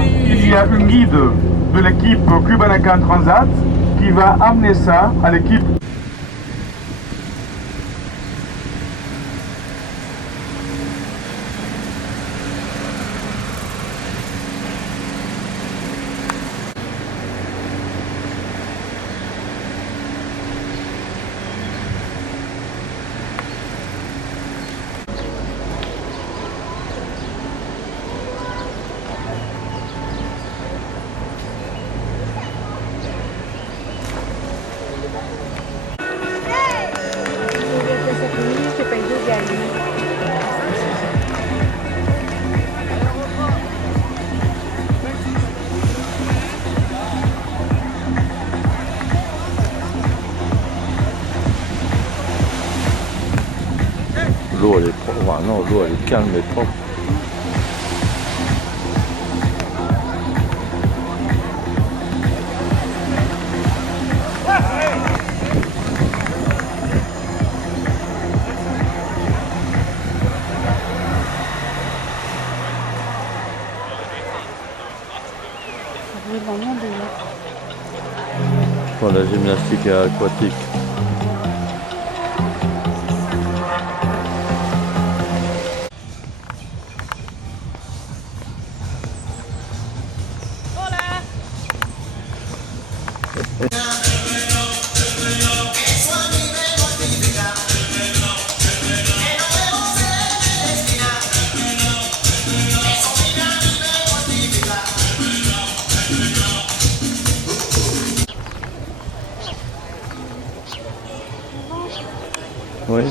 Il y a une guide de l'équipe Cubanacan Transat qui va amener ça à l'équipe. L'eau elle est propre, enfin, non, l'eau elle est calme et propre. Pour la gymnastique aquatique. Oui.